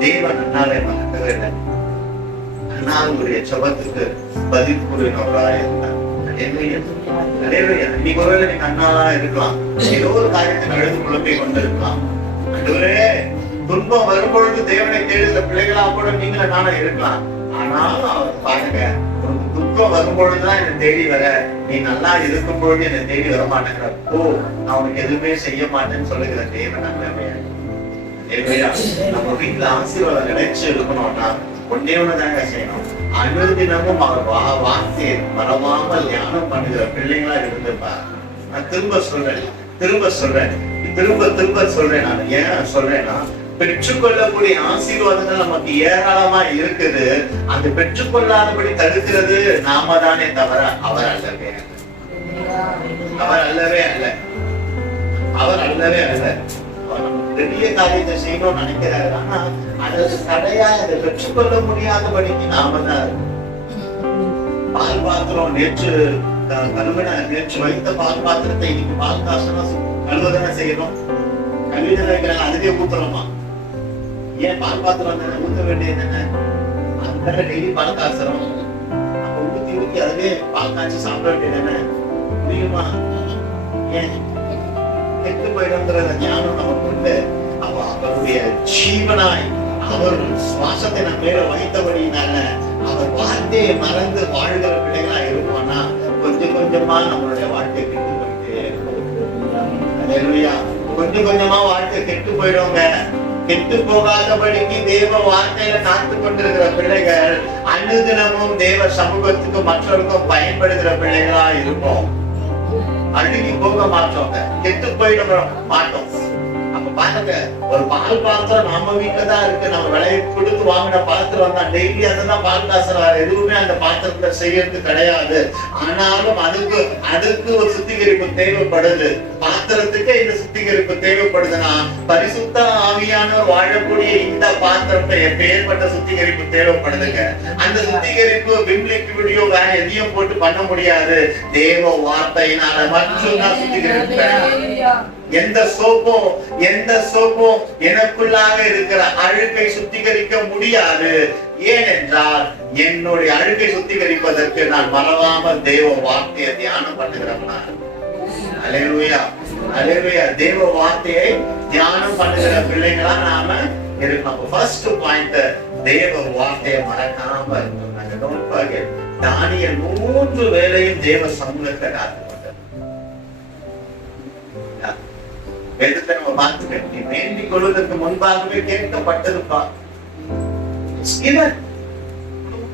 தேவன் அண்ணாலை மறக்கவே இல்லை. அண்ணாவுடைய ஜெபத்துக்கு பதில் கூறினவராக இருந்தார். இன்னைக்கு ஒருவேளை நீங்க அண்ணாவா இருக்கலாம், ஏதோ ஒரு காரியத்தை அழுது குழம்பி கொண்டிருக்கலாம். அன்றுவரே, துன்பம் வரும்பொழுது தேவனை தேடுகிற பிள்ளைகளா கூட நீங்கள நானும் இருக்கலாம். ஆனாலும் அவர் பாருங்க, உனக்கு துன்பம் வரும்பொழுதுதான் என்னை தேடி வர, நீ நல்லா இருக்கும் பொழுது என்னை தேடி வர மாட்டேங்கிறப்போ நான் உனக்கு எதுவுமே செய்ய மாட்டேன்னு சொல்லுகிற தேவன் நல்லவையா. நம்ம வீட்டுல ஆசீர்வாதம் நினைச்சு இருக்கணும்னா ஒன்னே ஒண்ணுதாங்க செய்யணும். அனுதினமும் அவர் வார்த்தையை மறவாமல் தியானம் பண்ணுகிற பிள்ளைங்களா இருந்திருப்பார். நான் திரும்ப சொல்றேன். நான் ஏன் சொல்றேன்னா, பெற்றுக்கொள்ளக்கூடிய ஆசீர்வாதங்கள் நமக்கு ஏராளமா இருக்குது. அந்த பெற்றுக்கொள்ளாதபடி தடுக்கிறது நாம தானே தவிர அவர் அல்லவே அல்ல. பெரிய காரியத்தை செய்யணும்னு நினைக்கிறாரு. ஆனா அதற்கு தடையா அதை பெற்றுக்கொள்ள முடியாதபடிக்கு நாம தான் பால் பாத்திரம் நேற்று வைத்த பால் பாத்திரத்தை இன்னைக்கு பால் காசனம் கழுவதானே செய்யணும். கழுவிதானே வைக்கிறாங்க, அதுவே ஊத்துறோமா? ஏன் பால் பாத்திரம் தானே ஊத்த வேண்டியது என்ன? அந்த டெய்லி பால் காய்ச்சறோம். அப்ப ஊத்தி அதுவே பால் காய்ச்சி சாப்பிட வேண்டியது என்ன? முடியுமா? ஏன் கெட்டு போயிடுங்கிற ஞானம் நமக்கு உண்டு. அவருடைய ஜீவனாய் அவர் சுவாசத்தை நம்ம மேல வைத்தபடினால அவர் வார்த்தையை மறந்து வாழ்கிற பிள்ளைகளா இருப்போம்னா கொஞ்சம் கொஞ்சமா நம்மளுடைய வாழ்க்கை கெட்டு போயிட்டே இருக்கும். கொஞ்சம் கொஞ்சமா வாழ்க்கை கெட்டு போயிடுவோங்க. கெட்டு போகாதபடிக்கு தேவ வார்த்தையில காத்து கொண்டிருக்கிற பிள்ளைகள் அனுதினமும் தேவ சமூகத்துக்கு மற்றவருக்கும் பயன்படுகிற பிள்ளைகளா இருப்போம். அழுகி போக மாட்டோம், கெட்டு போயிட மாட்டோம். அப்ப பாருங்க, ஒரு பால் பாத்திரம் நம்ம வீட்டுலதான் இருக்கு, நம்ம விலையை கொடுத்து வாங்கின பாத்திரம் வந்தா டெய்லி அதுதான் பால் காசு, எதுவுமே அந்த பாத்திரத்தை செய்யறது கிடையாது. ஆனாலும் அதுக்கு ஒரு சுத்திகரிப்பு தேவைப்படுது. பாத்திரத்துக்கு இந்த சுத்திகரிப்பு தேவைப்படுதுன்னா பரிசுத்த ஆவியானவர் வாழக்கூடிய இந்த பாத்திரத்தை எப்பேற்பட்ட சுத்திகரிப்பு தேவைப்படுதுங்க. அந்த சுத்திகரிப்பு விம்லிக்கு வேற எதையும் போட்டு பண்ண முடியாது. தேவ வார்த்தையினால மட்டும்தான் சுத்திகரிப்பு. எந்த சோப்பும் எனக்குள்ளாக இருக்கிற அழுக்கை சுத்திகரிக்க முடியாது. ஏனென்றால் என்னுடைய அழுக்கை சுத்திகரிப்பதற்கு நான் மறவாமல் தேவ வார்த்தையை தியானம் பண்ணுகிறவனா. அல்லேலூயா, அல்லேலூயா. தேவ வார்த்தையை தியானம் பண்ணுகிற பிள்ளைங்களா நாம இருக்கணும். ஃபர்ஸ்ட் பாயிண்ட், தேவ வார்த்தையை மறக்காம இருக்கணும். Don't forget. தானியேல் 3 வேளையும் தேவ சமூகத்தை காத்து வேதத்தை நம்ம பார்த்துக்க, நீ வேண்டிக் கொள்வதற்கு முன்பாகவே கேட்கப்பட்டிருப்பா.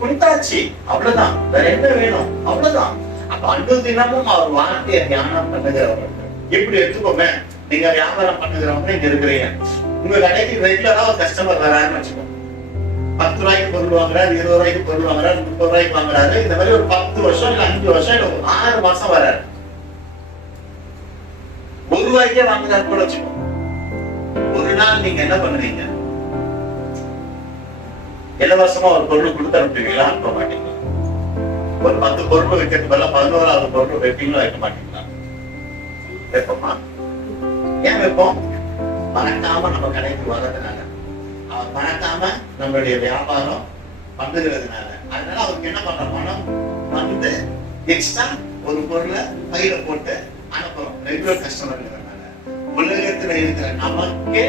குடித்தாச்சு, அவ்வளவுதான். வேற என்ன வேணும்? அவ்வளவுதான். அப்ப அன்று தினமும் அவர் வார்த்தையை தியானம் பண்ணுகிறவர்கள். எப்படி எடுத்துக்கோங்க, நீங்க வியாபாரம் பண்ணுகிறவங்க இங்க இருக்கிறீங்க, உங்க கடைக்கு ரெகுலரா ஒரு கஸ்டமர் வராருன்னு வச்சுக்கோங்க. 10 ரூபாய்க்கு பொருள் வாங்குறாரு, 20 ரூபாய்க்கு பொருள் வாங்குறாரு, 30 ரூபாய்க்கு வாங்குறாரு. இந்த மாதிரி ஒரு 10 வருஷம் இல்ல 5 வருஷம் இல்ல 6 மாசம் வராரு. 1 ரூபாய்க்கே வாங்குறாரு கூட வச்சுக்கோங்க. ஒரு நாள் நீங்க என்ன பண்ணுவீங்க? இலவசமா ஒரு பொருள் கொடுத்து அனுப்புவீங்களா? அனுப்ப மாட்டீங்களா? ஒரு 10 பொருள் வைக்கிறது பதிலா 11வது பொருள் வைப்பீங்களா? வைக்க மாட்டீங்களா? வைப்போமா? ஏன் வைப்போம்? மறக்காம நம்ம கடைக்கு வர்றதுனால, அவர் மறக்காம நம்மளுடைய வியாபாரம் பண்ணுகிறதுனால. அதனால அவருக்கு என்ன பண்ற, பணம் வந்து எக்ஸ்ட்ரா ஒரு பொருளை பையில போட்டு அனுப்புறோம். ரெகுலர் கஸ்டமர்ங்கிறதுனால உலகத்துல இருக்கிற நமக்கே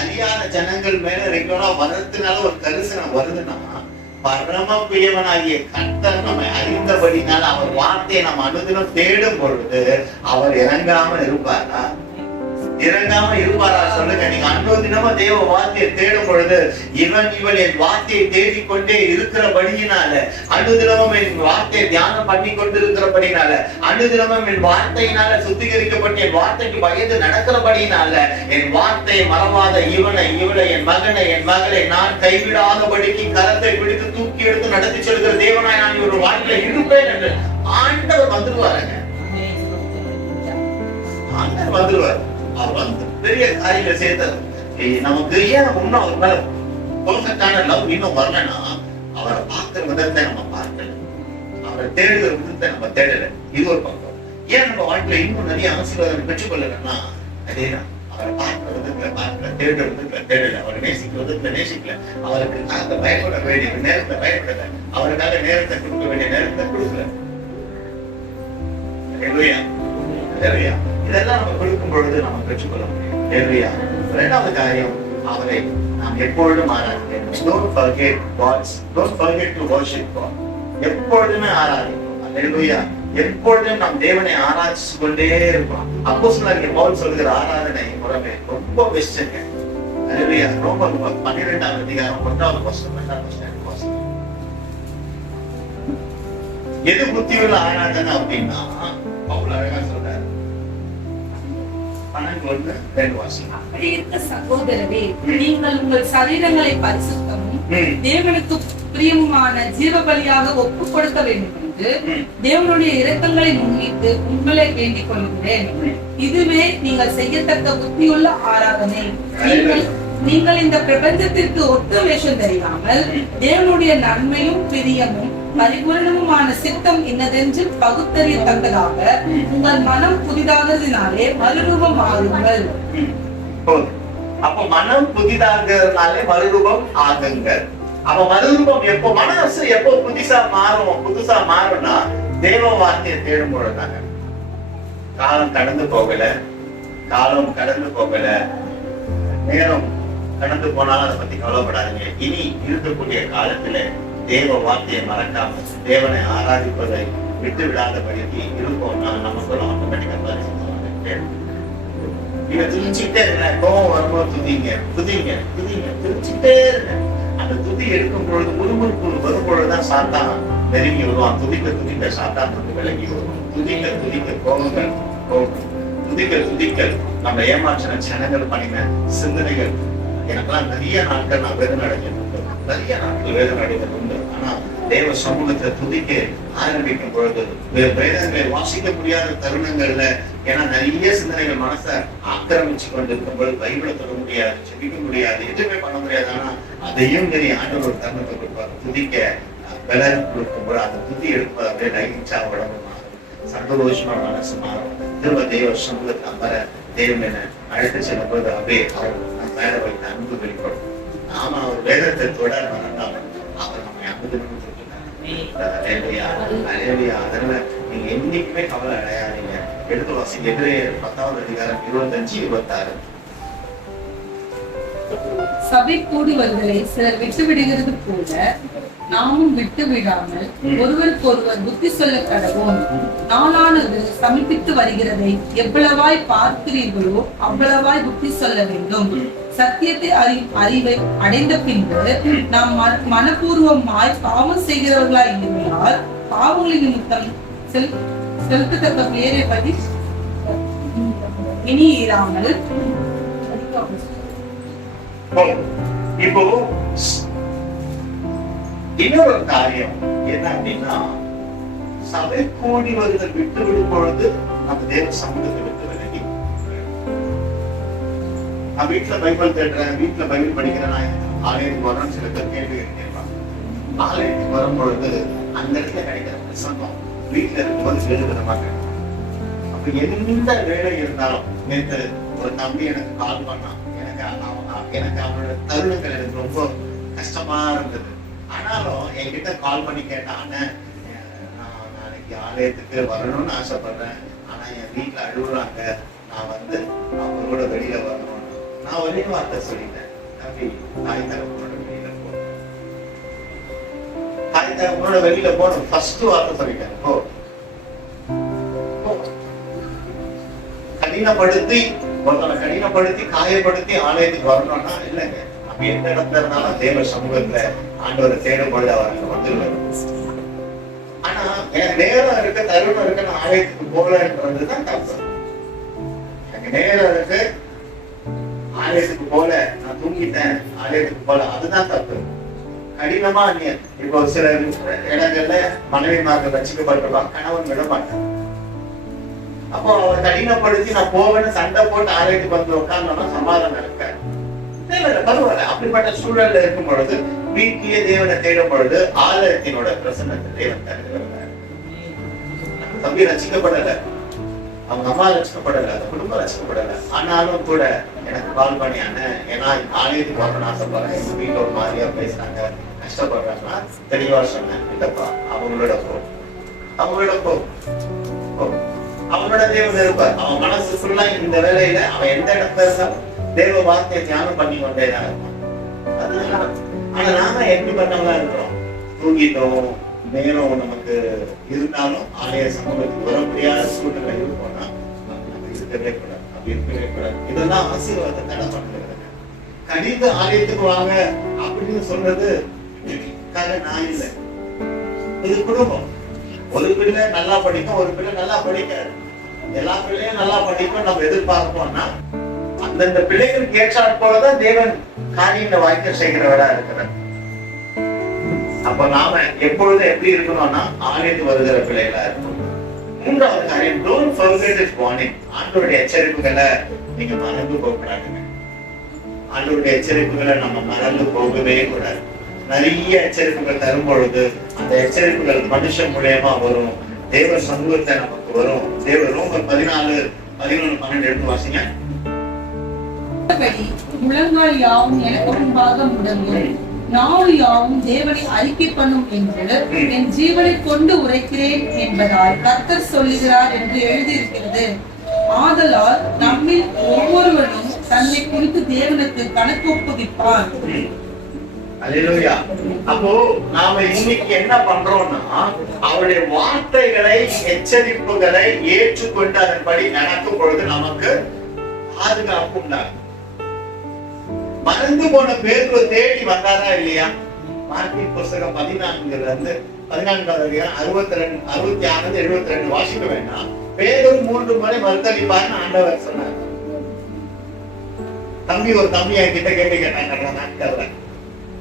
அறியாத ஜனங்கள் மேல ரெகுலரா வர்றதுனால ஒரு கரிசனம் வருதுன்னா, பரம பிரியவனாகிய கர்த்தர் நம்ம அறிந்தபடினால அவர் வார்த்தையை நம்ம அனுதினம் தேடும் பொழுது அவர் இறங்காம இருப்பாரா? இறங்காம இருப்பாரா? சொல்லுங்க. நீங்க அனுதினமா தேவ வார்த்தையை தேடும் பொழுது இவள் என் வார்த்தையை தேடிக்கொண்டே இருக்கிறபடியினால, அனுதினமும் என் வார்த்தையை தியானம் பண்ணி கொண்டு இருக்கிறபடினால, அனுதினமும் என் வார்த்தையினால சுத்திகரிக்கப்பட்டு என் வார்த்தைக்கு பயந்து நடக்கிறபடினால, என் வார்த்தையை மறவாத இவளை என் மகனை என் மகளை நான் கைவிடாதபடிக்கு கரத்தை பிடித்து தூக்கி எடுத்து நடத்தி செல்கிற தேவனாய் நான் ஒரு வாழ்க்கையில இருப்பேன் என்று ஆண்டவர் வந்துருவாருங்க. ஆண்டவர் வந்துருவார். அவர் வந்து பெரிய காரியம் செய்தார். நமக்கு ஏன் இன்னும் அவர் மேல பெர்ஃபெக்டான லவ் இன்னும் வரலன்னா, அவரை பார்க்கிற விதத்தை நம்ம பார்க்கல, அவரை தேடுகிற விதத்தை நம்ம தேடல. இது ஒரு பக்கம். ஏன் நம்ம வாழ்க்கையில இன்னும் நிறைய ஆசீர்வாதம் பெற்றுக்கொள்ளலன்னா, அதேதான். அவரை பார்க்கிற விதத்துல பார்க்கல, தேடுற விதத்துல தேடல, அவரை நேசிக்கிற விதத்துல நேசிக்கல, அவருக்காக பயப்பட வேண்டிய நேரத்தை பயப்படல, அவருக்காக நேரத்தை கொடுக்க வேண்டிய நேரத்தை கொடுக்கல. இதெல்லாம் நம்ம கொடுக்கும் பொழுது நம்ம பெற்றுக்கொள்ள முடியும். இரண்டாவது காரியம், அவரை நாம் எப்பொழுதும் ஆராதிக்கிறோம். Don't forget to worship God. எப்பொழுதுமே ஆராதிக்கிறோம். அல்லேலூயா. எப்பொழுதும் நாம் தேவனை ஆராய்ச்சி கொண்டே இருக்கோம். அப்போஸ்தலனாகிய பவுல் சொல்கிற ஆராதனை முறைமை ரொம்ப பெஸ்ட்ங்க. அல்லேலூயா. ரொம்ப 12ஆம் அதிகாரம் 1வது வசனம் 2வது வசனம். எது புத்தியுள்ள ஆராதனை அப்படின்னா, பவுல் அழகா சொல்றாரு. அப்படி இருக்க சகோதரரே, நீங்கள் உங்கள் சரீரங்களை பரிசுத்தமும் தேவனுக்கு பிரியமுமான ஜீவ பலியாக ஒப்பு கொடுக்க வேண்டும் என்று தேவனுடைய இரக்கங்களை முன்னிட்டு உங்களை வேண்டிக் கொள்கிறேன். இதுவே நீங்கள் செய்யத்தக்க புத்தியுள்ள ஆராதனை. நீங்கள் இந்த பிரபஞ்சத்திற்கு ஒத்த வேஷம் தெரியாமல் தேவனுடைய நன்மையும் பிரியமும் பரிபூரணமுமான சித்தம் இன்னதென்று பகுத்தறியத்தக்கதாக உங்கள் மனம் புதிதாகிறதுனாலே மறுரூபம் ஆகுங்கள். அப்ப மனம் புதிதாகிறதுனாலே மறுரூபம் ஆகுங்கள். அப்ப மறுரூபம் எப்போ, மனசு எப்போ புதுசா மாறும்னா தேவ வார்த்தையை தேடும் பொழுதுதாங்க. காலம் கடந்து போகல, நேரம் கடந்து போனாலும் அதை பத்தி கவலைப்படாதீங்க. இனி இருக்கக்கூடிய காலத்துல தேவ வார்த்தையை மறக்காம தேவனை ஆராதிப்பதை விட்டு விடாதபடிக்கு இருப்போம்னா நமக்குள்ள ஆட்டோமேட்டிக்கா நீங்க துதிச்சுட்டே இருங்க. கோபம் வரும்போது துதிங்க, துதிங்க, துதிங்க, துதிச்சுட்டே இருங்க. அந்த துதி எடுக்கும் பொழுது முழுமுழுப்பு வரும் பொழுதுதான் சாத்தான் நெருங்கி வருவான். துதிக்க துதிக்க சாத்தான் வந்து விலகி வருவான். துதிக்க துதிக்க கோபங்கள் கோபம், துதிக்க துதிக்க நம்ம ஏமாற்றின ஜனங்கள் பண்ணின சிந்தனைகள். எனக்கெல்லாம் நிறைய நாட்கள் நான் வேதனை அடைஞ்சிட்டு, நிறைய நாட்கள் வேதனை அடைந்தது உண்டு. ஆனா தேவ சமூகத்தை துதிக்க ஆரம்பிக்கும் பொழுது வேதங்களை வாசிக்க முடியாத தருணங்கள்ல, ஏன்னா நிறைய சிந்தனைகள் மனசை ஆக்கிரமிச்சு கொண்டு இருக்கும் பொழுது பைபிளை தொட முடியாது, செபிக்க முடியாது, எதுவுமே பண்ண முடியாது. ஆனா அதையும் மீறி ஆண்டவர் ஒரு தருணத்தை கொடுப்பார். துதிக்க பலன் கொடுக்கும்போது அந்த துதி எடுப்பது அப்படியே லைச்சா உடம்பு மாறும், சந்தோஷமா மனசு மாறும். திரும்ப தேவ சமூகத்தை அமர தேவன் என்ன அழைத்து செல்லும் போது அப்படியே அவர் நம்ம மேல வைத்த அன்பு வெளிப்படும். நாம அவர் வேதத்தை தொடர மறந்தாலும் அவர் நம்மை அன்பு அதனால நீங்க என்னைக்குமே கவலை அடையாதீங்க. எடுத்து வாசிங்க. எபிரேயர் 10வது அதிகாரம் 25-26. சபை கூடுவர்களை சிலர் விட்டு விடுகிறது போல நாமும் விட்டு விடாமல் ஒருவருக்கு ஒருவர் புத்தி சொல்ல கடவோம். நாளானது சமீபித்து வருகிறதை எவ்வளவாய் பார்க்கிறீர்களோ அவ்வளவாய் புத்தி சொல்ல வேண்டும். சத்தியத்தை அறிவை அடைந்த பின்பு நாம் மனப்பூர்வமாய் பாவம் செய்கிறவர்களாய் இருந்தால் பாவங்களின் நிமித்தம் செலுத்தத்தக்க பேரை பற்றி இனி இராமல். இப்போ இன்னொரு காரியம் என்ன அப்படின்னா, சபை கூடி வருதல் விட்டு விடும் பொழுது நம்ம தேவ சமூகத்தை விட்டு விலகி. நான் வீட்டுல பைபிள் தேடுறேன், வீட்டுல பைபிள் படிக்கிறேன், நான் ஆலயத்துக்கு வரேன்னு சில பேர் கேள்வி கேட்பாங்க. ஆலயத்துக்கு வரும் பொழுது அந்த இடத்துல கிடைக்கிற பிரசங்கம் வீட்டுல இருக்கும்போது வேறு விதமா கிடைக்கும். அப்ப எந்த வேலை இருந்தாலும், நேற்று ஒரு தம்பி எனக்கு கால் பண்ணான். எனக்கு அவனோட தருணங்கள் எனக்கு ரொம்ப கஷ்டமா இருந்தது. ஆனாலும் என்கிட்ட கால் பண்ணி கேட்டான், நான் நாளைக்கு ஆலயத்துக்கு வரணும்னு ஆசைப்படுறேன், ஆனா என் வீட்டுல அழுகுறாங்க, நான் வந்து அவங்களோட வெளியில வரணும். நான் ஒரே வார்த்தை சொல்லிட்டேன், தம்பி தாய் தகப்பனோட வெளியில போகணும், தாய் தகப்பனோட வெளியில போகணும். ஃபர்ஸ்ட் வார்த்தை சொல்லிட்டேன், போ. கடினப்படுத்தி ஒருத்தனை கடினப்படுத்தி காயப்படுத்தி ஆலயத்துக்கு வரணும்னா இல்லைங்க. நம்ம எந்த இடத்துல இருந்தாலும் தேவ சமூகத்துல ஆண்டவரை தேடும் பொழுது அவருக்கு வந்துருவாரு. ஆனா நேரம் இருக்க தருணம் இருக்க நான் ஆலயத்துக்கு போகலன்றதுதான் தப்பு. எனக்கு நேரம் இருக்கு, ஆலயத்துக்கு போல, நான் தூங்கிட்டேன், ஆலயத்துக்கு போல, அதுதான் தப்பு. கடினமா இப்போ சில இடங்கள்ல மனைவிமார்கள் ரசிக்கப்பட்டிருப்பாங்க, கணவன் விட மாட்டாங்க. அப்போ அவர் கடினப்படுத்தி நான் போவேன்னு சண்டை போட்டு ஆலயத்துக்கு வந்து உட்கார்ந்தோம்னா சமாதானம் இருக்காது. பரவாயில்ல. அப்படிப்பட்ட சூழல்ல இருக்கும் பொழுது வீட்டிலேயே தேவனை தேடும் பொழுது ஆலயத்தினோட பிரசன்னத்தை தேவன் தருகிறார். தம்பி ரசிக்கப்படல, அவங்க அம்மா ரசிக்கப்படல, அந்த குடும்பம் ரசிக்கப்படல. ஆனாலும் கூட எனக்கு கால் பண்ணி, அண்ணன் ஏன்னா ஆலயத்துக்கு வரணும்னு ஆசைப்படுறேன், எங்க வீட்டுல ஒரு மாதிரியா பேசுறாங்க, கஷ்டப்படுறாங்கன்னா தெளிவா சொன்னேன், இல்லப்பா அவங்களோட போ, அவங்களோட போ. அவனோட தேவன் இருப்பார். அவன் மனசு ஃபுல்லா இந்த வேலையில அவன் எந்த இடத்துல இருந்தாலும் தேவ வார்த்தையை தியானம் பண்ணி கொண்டேதான் இருப்பான். ஆனா நாம எப்படி பண்ணவங்களா இருக்கிறோம், தூங்கிட்டோம், நேரம் நமக்கு இருந்தாலும் ஆலய சமூகத்துக்கு வர முடியாத சூழ்நிலை இருப்போம்னா நம்ம இருக்கவே கூடாது, அப்படி இருக்கவே கூடாது. இதெல்லாம் ஆசீர்வாதத்தை தடை பண்ணுறது. கணித ஆலயத்துக்கு வாங்க அப்படின்னு சொல்றது நான் இல்லை, இது குடும்பம். ஒரு பிள்ளை நல்லா படிக்கும், ஒரு பிள்ளை நல்லா படிக்காது. எல்லா பிள்ளையும் நல்லா படிக்கும் நம்ம எதிர்பார்ப்போம்னா அந்தந்த பிள்ளைகளுக்கு ஏற்றாற் போலதான் தேவன் காரியங்களை வாய்க்க செய்கிறவரா இருக்கிறார். அப்ப நாம எப்பொழுதும் எப்படி இருக்கணும்னா ஆலயத்துக்கு வருகிற பிள்ளைகளா இருக்கணும். மூன்றாவது காரியம், don't forget his warning. ஆண்டவருடைய எச்சரிப்புகளை நீங்க மறந்து போகக்கூடாதுங்க. ஆண்டவருடைய எச்சரிப்புகளை நம்ம மறந்து போகவே கூடாது. நிறைய எச்சரிப்புகள் தரும் பொழுது அந்த எச்சரிப்புகள் மனுஷன் மூலியமா வரும், தேவ சமூகத்தை நமக்கு வரும். தேவ ரோமர் 14:11-12 எடுத்து வாசிங்க. முழங்கால் யாவும் எனக்கு முன்பாக முடங்கும், நாவு யாவும் தேவனை அறிக்கை பண்ணும் என்று என் ஜீவனை கொண்டு உரைக்கிறேன் என்பதால் கர்த்தர் சொல்லுகிறார் என்று எழுதியிருக்கிறது. ஆதலால் நம்மில் ஒவ்வொருவரும் தன்னை குறித்து தேவனுக்கு கணக்கு ஒப்புவிப்பார். அல்லேலூயா. அப்போ நாம இன்னைக்கு என்ன பண்றோம்னா அவருடைய வார்த்தைகளை, எச்சரிப்புகளை ஏற்றுக்கொண்டு அதன்படி நடக்கும் பொழுது நமக்கு பாதுகாப்பு உண்டாகும். மறந்து போன பேதுரு தேடி வந்தாரா இல்லையா? மார்க்கின் புஸ்தகம் 14 62 66 72 வாசிக்க வேண்டாம். பேதுரு 3 முறை மறுதலிப்பார்னு ஆண்டவர் சொன்னார். ஒரு தம்பி என்கிட்ட கேட்டாங்க,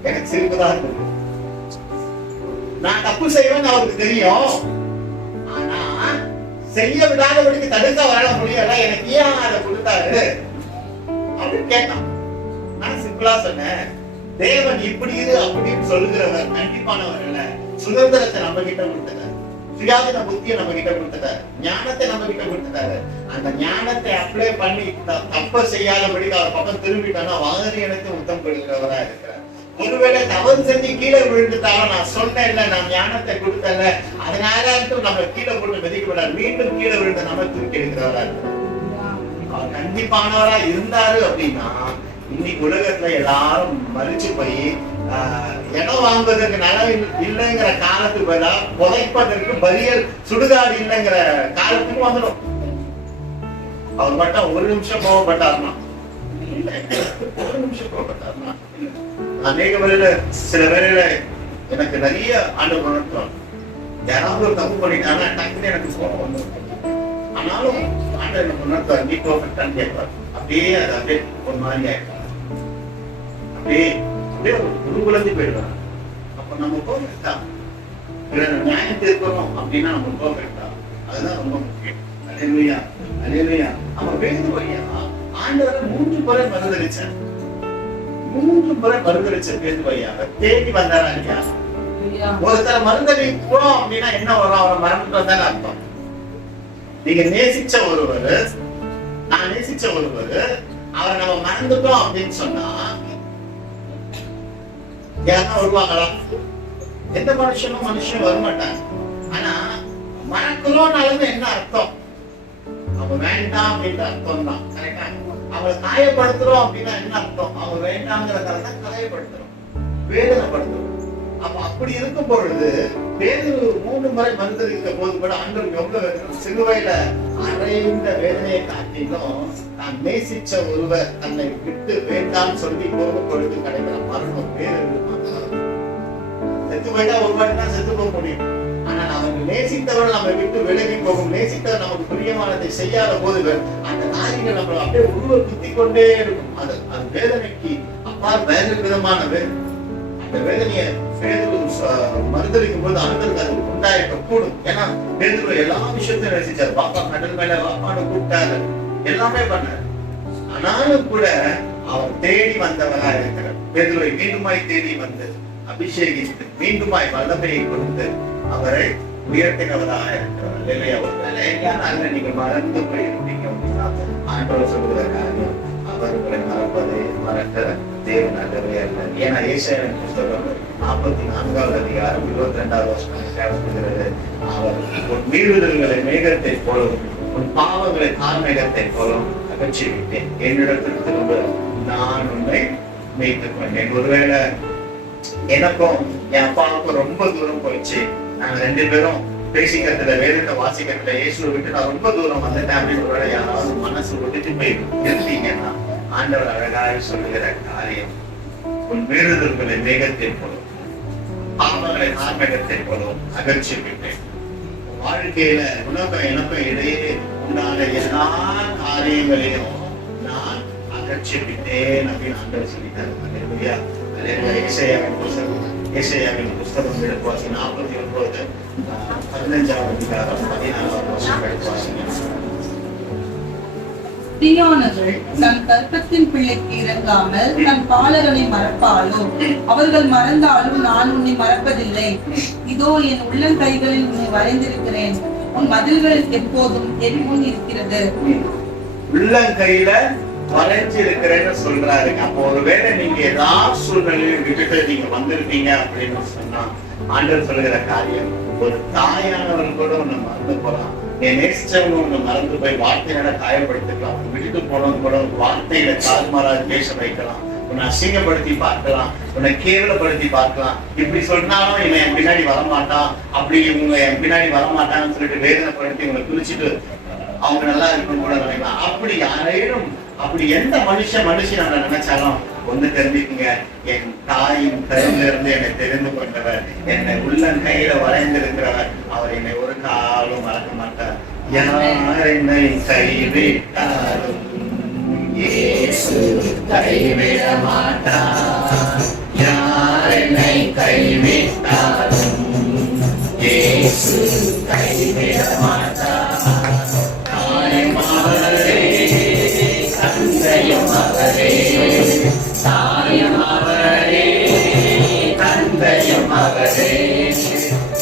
எனக்கு சிரிப்புதான் இருந்தது. நான் தப்பு செய்வேன்னு அவருக்கு தெரியும், ஆனா செய்ய விடாதபடிக்கு தடுக்க வர முடியல, எனக்கு ஏன் அதை கொடுத்தாரு அப்படின்னு கேட்டான். நான் சிம்பிளா சொன்னேன், தேவன் இப்படி இது அப்படின்னு சொல்லுகிறவர் கண்டிப்பானவர் இல்ல. சுதந்திரத்தை நம்ம கிட்ட கொடுத்துட்டாரு, சுயாதீன புத்தியை நம்ம கிட்ட கொடுத்துட்டாரு, ஞானத்தை நம்ம கிட்ட கொடுத்துட்டாரு. அந்த ஞானத்தை அப்ளை பண்ணி தப்ப செய்யாதபடி அவர் பக்கம் திரும்பிட்டானா வாதனையனுக்கு உத்தம் கொடுக்கிறவரா இருக்கிறார். ஒருவேளை தவறு செஞ்சு கீழே விழுந்துட்டாலும் நான் சொன்னேன்ல, நான் ஞானத்தை கொடுத்தல, அதனால நம்ம கீழே போட்டு மிதிக்கப்படாது, மீண்டும் கீழே விழுந்து நம்ம தூக்கி எடுக்கிறவரா இருக்கிறார். அவர் கண்டிப்பானவரா இருந்தாரு அப்படின்னா இன்னைக்கு உலகத்துல எல்லாரும் மறிச்சு போய் இடம் வாங்குவதற்கு நலம் இல்லைங்கிற காலத்துக்கு பதிலா புதைப்பதற்கு பரியல் சுடுகாடு இல்லைங்கிற காலத்துக்கு வந்துடும். அவர் மட்டும் ஒரு நிமிஷம் கோவப்பட்டாருன்னா, ஒரு நிமிஷம் கோவப்பட்டாருன்னா, அநேக வேலையில சில வேலையில எனக்கு நிறைய ஆண்டு உணர்த்துவாங்க. யாராவது ஒரு தப்பு பண்ணிட்டாங்கன்னா டக்குன்னு எனக்கு கோபம் வந்துடும். ஆனாலும் ஆண்டு எனக்கு உணர்த்துவார், நீ கோபப்பட்டான்னு கேட்பார். அப்படியே அது அப்படியே ஒரு மாதிரி ஆயிடும், அப்படியே அப்படியே ஒரு குழந்தை போயிடுவாங்க. அப்ப நம்ம கோபப்பட்டா நியாயம் தீர்க்கணும் அப்படின்னா நம்ம கோபப்பட்டா அதுதான் ரொம்ப முக்கியம். அல்லேலூயா, அல்லேலூயா. அவன் பேதுரு ஐயா ஆண்டவரை 3 முறை மறுதலிச்சான். 3 முறை மறுதலிச்ச பேதுரு ஐயா தேடி வந்தாரா இல்லையா? ஒருத்தர் மறுதலிப்போம் அப்படின்னா என்ன வரும்? அவரை மறந்துட்டு வந்தாங்க அர்த்தம். நீங்க நேசிச்ச ஒருவர், நான் நேசிச்ச ஒருவர், அவரை நம்ம மறந்துட்டோம் அப்படின்னு சொன்னா யாரா வருவாங்களா? எந்த மனுஷனும் வரமாட்டாங்க. ஆனா மறக்கிறோம்னாலும் என்ன அர்த்தம்? அவங்க வேண்டாம் அப்படின்ற அர்த்தம் தான். கரெக்டா? அவங்களை காயப்படுத்துறோம் அப்படின்னா என்ன அர்த்தம்? அவங்க வேண்டாங்கிறதால தான் காயப்படுத்துறோம், வேதனைப்படுத்துறோம். அப்ப அப்படி இருக்கும் பொழுது பேதுரு 3 முறை மறுதலித்த போது கூட ஆண்டவர் எவ்வளவு சிலுவையில அறைந்த வேதனையை காட்டிலும் நான் நேசிச்ச ஒருவர் தன்னை விட்டு வேண்டாம் சொல்லி போக பொழுது கிடைக்கிற மரணம் வேறு. செத்து போயிட்டா ஒரு வாட்டி தான் செத்து போக முடியும். ஆனா நமக்கு நேசித்தவர்கள் நம்ம விட்டு விலகி போகும், நேசித்தவர் நமக்கு பிரியமானதை செய்யாத போது அந்த காரியங்கள் நம்ம அப்படியே உருவ குத்தி கொண்டே இருக்கும். அது வேதனைக்கு அப்பா வேற விதமான வேதனை. அந்த வேதனையை பேதுரு மறுதலிக்கும் போது ஆண்டவருக்கு அது உண்டாயிருக்க கூடும். ஏன்னா பேதுரு எல்லா விஷயத்தையும் ரசிச்சார். பாப்பா கடல் மேல வாப்பான்னு கூப்பிட்டாரு, எல்லாமே பண்ணாரு. ஆனாலும் கூட அவர் தேடி வந்தவரா இருக்கிறார். பேதுருவை மீண்டுமாய் தேடி வந்து அபிஷேகித்து மீண்டுமாய் வல்லமையை கொடுத்து அவரை உயர்த்தினவராக இருக்கிறார். இல்லையா? ஒருவேளை எல்லா நீங்க மறந்து போயிருந்தீங்க அப்படின்னா ஆண்டவர் சொல்லுகிற காரியம், அவர்களை மறப்பதை மறக்கிற தேவன் அல்லவே அல்ல. ஏன்னா ஏசாயா புஸ்தகம் 44வது அதிகாரம் 22வது வசனம் சொல்கிறது, அவர் உன் மீறுதல்களை மேகத்தை போலவும் உன் பாவங்களை கார்மேகத்தை போலவும் அகற்றி விட்டேன், என்னிடத்தில் திரும்ப நான் உன்னை மீட்டுக் கொண்டேன். ஒருவேளை எனக்கும் என் அப்பாவுக்கும் ரொம்ப தூரம் போயிடுச்சு, நாங்க 2 பேரும் பேசிக்கிறதுல வேதத்தை வாசிக்கிறதுல இயேசுவை விட்டு நான் ரொம்ப தூரம் வந்துட்டேன் அப்படின்னு ஒருவேளை யாராவது மனசு விட்டுட்டு போய் இருந்தீங்கன்னா ஆண்டவர் அழகாக சொல்லுகிற காரியம், உன் மீறுதல்களை மேகத்தை போலவும் பாவங்களை கார்மேகத்தை போலவும் அகற்றி விட்டேன். வாழ்க்கையில உனக்கும் எனக்கும் இடையே உண்டான எல்லா காரியங்களையும் நான் அகற்றி விட்டேன் அப்படின்னு ஆண்டவர் சொல்லிட்டாரு. அல்லேலூயா, அல்லேலூயா. ஏசாயாவின் புஸ்தகம் எடுப்பாசி 49 15வது அதிகாரம் 14வது வசனம் எடுப்பாசிங்க. தீயானவள் தன் கர்ப்பத்தின் பிள்ளைக்கு இறங்காமல் தன் பாலகனை மறப்பாளோ? அவர்கள் மறந்தாலும் நான் உன்னை மறப்பதில்லை. இதோ என் உள்ளங்கைகளில் உன்னை வரைந்திருக்கிறேன், உன் மதில்களில் எப்போதும் என் முன் இருக்கிறது. உள்ளங்கையில வளைஞ்சு இருக்கிறேன்னு சொல்றாருங்க. அப்போ ஒருவேளை நீங்க ஏதாவது சூழ்நிலையை விட்டுட்டு நீங்க வந்திருக்கீங்க அப்படின்னு சொன்னா ஆண்டவர் சொல்லுகிற காரியம், ஒரு தாயானவர்கள் கூட உன்னை மறந்து போலாம், என் நேசிச்சவங்க உன்னை மறந்து போய் வார்த்தையில காயப்படுத்திக்கலாம், விட்டுட்டு போனவங்க கூட வார்த்தையில தாழ்மாறா பேச வைக்கலாம், உன்னை அசிங்கப்படுத்தி பார்க்கலாம், உன்னை கேவலப்படுத்தி பார்க்கலாம். இப்படி சொன்னாலும் இவன் என் பின்னாடி வரமாட்டான், அப்படி இவங்க என் பின்னாடி வரமாட்டான்னு சொல்லிட்டு வேதனைப்படுத்தி உங்களை பிரிச்சுட்டு அவங்க நல்லா இருக்கணும் கூட நினைக்கலாம். அப்படி யாரேனும் அப்படி எந்த மனுஷன் நம்மளை நினைச்சாலும் ஒண்ணு தெரிஞ்சுக்குங்க, என் தாயின் கருவில இருந்து என்னை தெரிந்து கொண்டவர், என்னை உள்ளங்கையில வரைந்திருக்கிறவர், அவர் என்னை ஒரு காலம் மறக்க மாட்டார். யார் என்னை கைவிட்டாலும் இயேசு கைவிட மாட்டார். யார் என்னை கைவிட்டாலும் இயேசு கைவிட மாட்டார். தாயும் அவரே, தந்தையும் அவரே, தாயும் அவரே, தந்தையும் அவரே,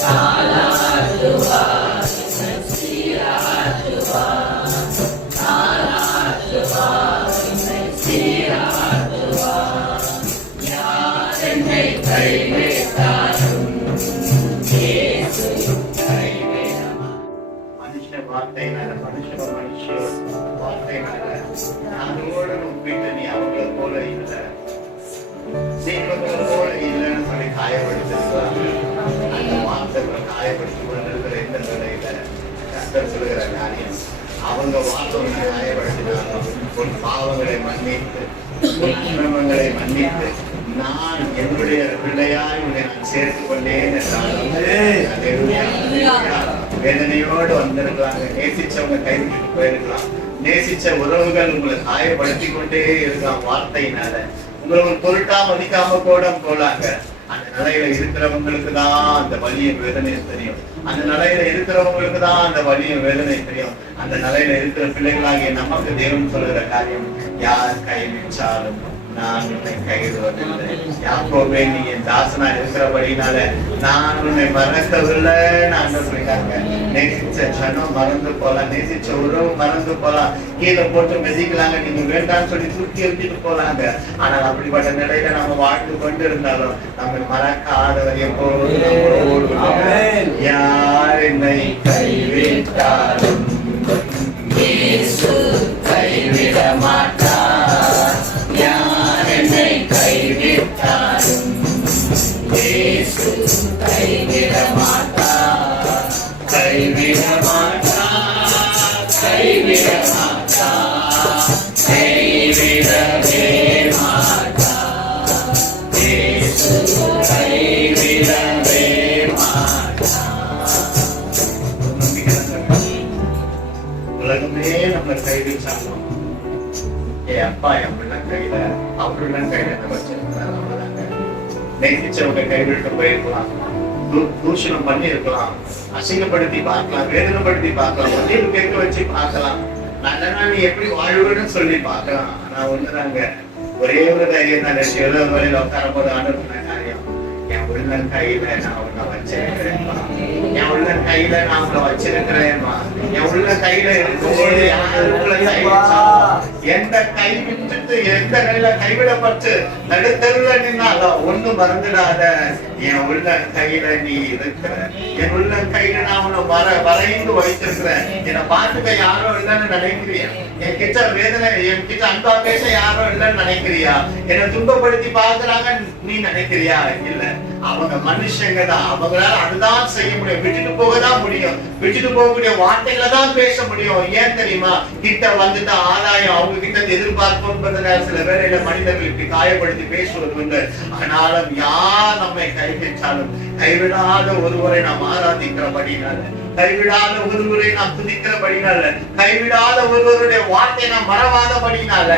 தாலாட்டுவார், சீராட்டுவார், தாலாட்டுவார், சீராட்டுவார். யார் என்னை கைவிட்டாலும் இயேசு கைவிட மாட்டார். மனுஷ வார்த்தையினால, மனுஷ வார்த்தையினால யாரோட ஒப்பிட்டு நீ அவங்கள போல இல்லை, சீக்கிரங்களை போல இல்லைன்னு சொல்லி காயப்படுத்திருக்கிறாங்க. அந்த வார்த்தைகளை காயப்படுத்தி கொண்டிருக்கிற இந்த நிலையில கர்த்தர் சொல்லுகிற காரியம், அவங்க வார்த்தைகளை காயப்படுத்தினாலும் உன் பாவங்களை மன்னித்து, உன் அக்கிரமங்களை மன்னித்து, நான் என்னுடைய பிள்ளையாய் உன்னை நான் சேர்த்துக் கொண்டேன் என்றால் வேதனையோடு வந்திருக்கிறாங்க. நேசிச்சவங்க கைவிட்டு போயிருக்கலாம், நேசிச்ச உறவுகள் உங்களை காயப்படுத்தி கொண்டே இருக்கலாம் வார்த்தையினால, உங்களை பொருட்டா மதிக்காம கூட போலாங்க. அந்த நிலையில இருக்கிறவங்களுக்கு தான் அந்த வலியும் வேதனையும் தெரியும். அந்த நிலையில இருக்கிறவங்களுக்கு தான் அந்த வலியும் வேதனை தெரியும். அந்த நிலையில இருக்கிற பிள்ளைகளாகிய நமக்கு தேவன் சொல்லுகிற காரியம், யார் கைவிட்டாலும் நான் உன்னை கைவிடுவதில்லை. யாக்கோபே, நீ என் தாசனா இருக்கிறபடினால நான் உன்னை மறக்கவில்லைன்னு ஆண்டவர் சொல்லிட்டாங்க. நேசிச்ச ஜனம் மறந்து போலாம், நேசிச்ச உறவு மறந்து போலாம், கீழே போட்டு மெதிக்கலாங்க, நீங்க வேண்டாம்னு சொல்லி தூக்கி எழுதிட்டு போலாங்க. ஆனால் அப்படிப்பட்ட நிலையில நம்ம வாழ்ந்து கொண்டு இருந்தாலும் நம்ம மறக்காதவர் எப்போது நம்மளோடு. யார் என்னை கைவிட்டாலும் இயேசு கைவிட மாட்டார். யார் என்னை கைவிட்டாலும் இயேசு கைவிட மாட்டார். கைவிட மாட்டார், கைவிட மாட்டார், கைவிடவே மாட்டார். இயேசு கைவிடவே மாட்டார். உலகமே நம்மளை கைவிட்டாலும் என் அப்பா என் பிள்ளை கையில, அவருள்ள கையில வச்சிருக்கிறார். அவ்வளவுதாங்க. நேசிச்சவங்க கைவிட்டு போயிருக்கலாம், தூஷணம் பண்ணி இருக்கலாம், அசிங்கப்படுத்தி பார்க்கலாம், வேதனைப்படுத்தி பார்க்கலாம், ஒன்றையும் கேட்க வச்சு பார்க்கலாம், நல்லனா நீ எப்படி வாழ்வுன்னு சொல்லி பார்க்கலாம். ஆனா ஒண்ணுதாங்க, ஒரே ஒரு தைரியம் தான், எழுத வழியில உட்கார போது ஆண்டவர் காரியம், என் உள்ள கையில நான் உன்னை வச்சிருக்கிறேன்மா, என் உள்ள கையில நான் உன்னை வச்சிருக்கிறேன்மா. என் உள்ள கையில இருக்கும்போது எந்த கை விட்டுட்டு எந்த கையில கைவிடப்பட்டு நடுத்தருல நின்னாலும் ஒண்ணு மறந்துடாத, என் உள்ள கையில நீ இருக்கிற, என் உள்ள கையில நான் உன்னை வரைந்து வைத்திருக்கிறேன். என்னை பார்த்துக்க யாரும் இல்லைன்னு நினைக்கிறியா? என் கிட்ட வேதனை, என் கிட்ட அன்பா பேச யாரும் இல்லைன்னு நினைக்கிறியா? என்னை துன்பப்படுத்தி பார்க்கறாங்க நீ நினைக்கிறியா? இல்ல, அவங்க மனுஷங்க தான், அவங்களால அதுதான் செய்ய முடியும், விட்டுட்டு போகதான் முடியும், விட்டுட்டு போகக்கூடிய வார்த்தைகளை தான் பேச முடியும். ஏன் தெரியுமா? கிட்ட வந்துட்டு ஆதாயம் அவங்க கிட்ட எதிர்பார்ப்போம். சில வேளையில மனிதர்கள் இப்படி காயப்படுத்தி பேசுவது உண்டு. ஆனாலும் யார் நம்மை கைவிட்டாலும் கைவிடாத ஒருவரை நாம் ஆராதிக்கிறபடினால, கைவிடாத ஒருவரை நாம் துதிக்கிறபடினால, கைவிடாத ஒருவருடைய வார்த்தை நாம் மறவாதபடினால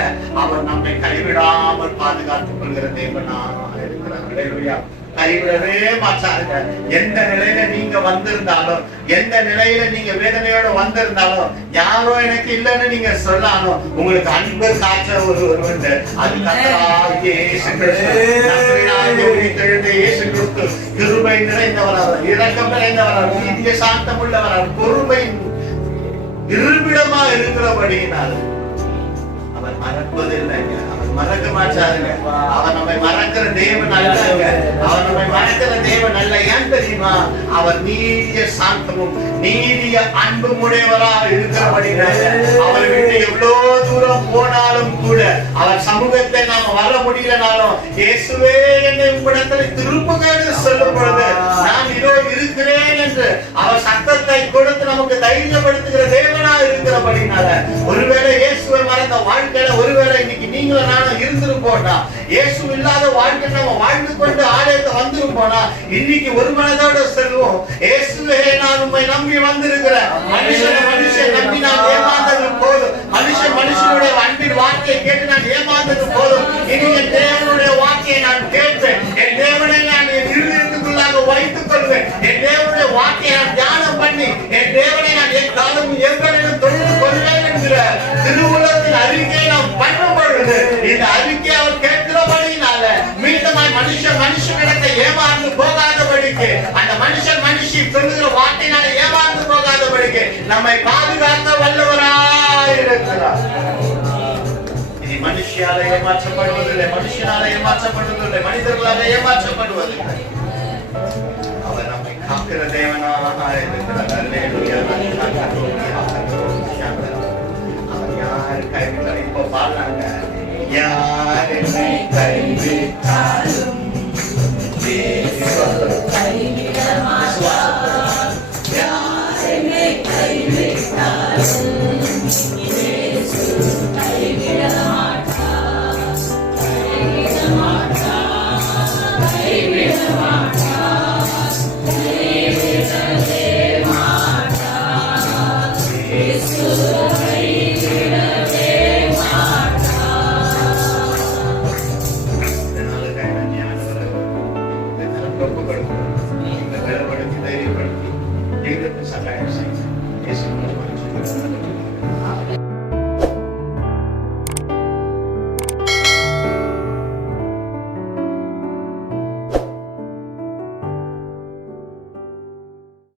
அவர் நம்மை கைவிடாமல் பாதுகாத்துக் கொள்கிற தேவனா இருக்கிறார். கைவிடவே மாட்டாங்க. எந்த நிலையில நீங்க வந்திருந்தாலும், எந்த நிலையில நீங்க வேதனையோட வந்திருந்தாலும், யாரோ எனக்கு இல்லைன்னு நீங்க சொன்னாலும் உங்களுக்கு அன்பு காற்ற ஒருவர் உண்டு. அது கர்த்தராகிய இயேசு கிறிஸ்து, நசரேயனாகிய உயிர்த்தெழுந்த இயேசு கிறிஸ்து. கிருபை நிறைந்தவரார், இரக்கம் நிறைந்தவரார், நீதிய சாந்தம் உள்ளவரார், பொறுமை இருப்பிடமா இருக்கிறபடியினால் அவர் மறப்பதில்லைங்க, அவர் மறக்க மாட்டாருங்க. அவர் நம்மை மறக்கிற தேவன் அல்லங்க, அவர் நம்மை மறக்கிற தேவன் அல்ல. ஏன் தெரியுமா? அவர் நீதிய சாந்தமும் நீதிய அன்பும் உடையவரா இருக்கிறபடினால அவர் விட்டு எவ்வளவு தூரம் போனாலும் கூட, அவர் சமூகத்தை நாம வர முடியலனாலும், இயேசுவே என்னை உம்மிடத்துல திரும்புங்கன்னு சொல்லும் பொழுது நான் இதோ இருக்கிறேன் என்று அவர் சத்தத்தை கொடுத்து நமக்கு தைரியப்படுத்துகிற தேவனா இருக்கிறபடினால, ஒருவேளை இயேசுவை மறந்து அந்த வாழ்க்கையில ஒருவேளை இன்னைக்கு நீங்களும் நானும் இருந்திருப்போம்னா, இயேசு இல்லாத வாழ்க்கை நம்ம வாழ்ந்து கொண்டு ஆலயத்தை வந்திருப்போம்னா, இன்னைக்கு ஒரு மனதோட செல்வோம், இயேசுவே நான் உம்மை நம்பி வந்திருக்கிறேன். மனுஷன் நம்பி நான் ஏமாந்தது போதும், மனுஷனுடைய அன்பின் வார்த்தையை கேட்டு நான் ஏமாந்தது போதும். இனி என் தேவனுடைய வார்த்தையை நான் கேட்பேன், என் தேவனை நான் என் இருதயத்துக்குள்ளாக வைத்துக் கொள்வேன், என் தேவனுடைய வார்த்தையை நான் தியானம் பண்ணி என் தேவனை நான் என் காலமும் எங்களிடம் தொழுது கொள்வேன் என்கிற திருவுலகத்தின் அறிக்கையை நாம் பண்ணும் பொழுது, இந்த அறிக்கையை அவர் கேட்கிறபடியினால மீண்டுமாய் மனுஷனிடத்தை ஏமாந்து போகாதபடிக்கு, அந்த மனுஷி சொல்லுகிற வார்த்தையினால ஏமாந்து போகாதபடிக்கு நம்மை பாதுகாக்க வல்லவராய் இருக்கிறார். இனி மனுஷியால ஏமாற்றப்படுவதில்லை, மனுஷனால ஏமாற்றப்படுவதில்லை, மனிதர்களால ஏமாற்றப்படுவதில்லை. அவர் நம்மை காக்கிற தேவனாக இருக்கிறார். அல்லேலூயா. அவர் யார் கைவிட்டார்? இப்ப பாருங்க, யார் என்னை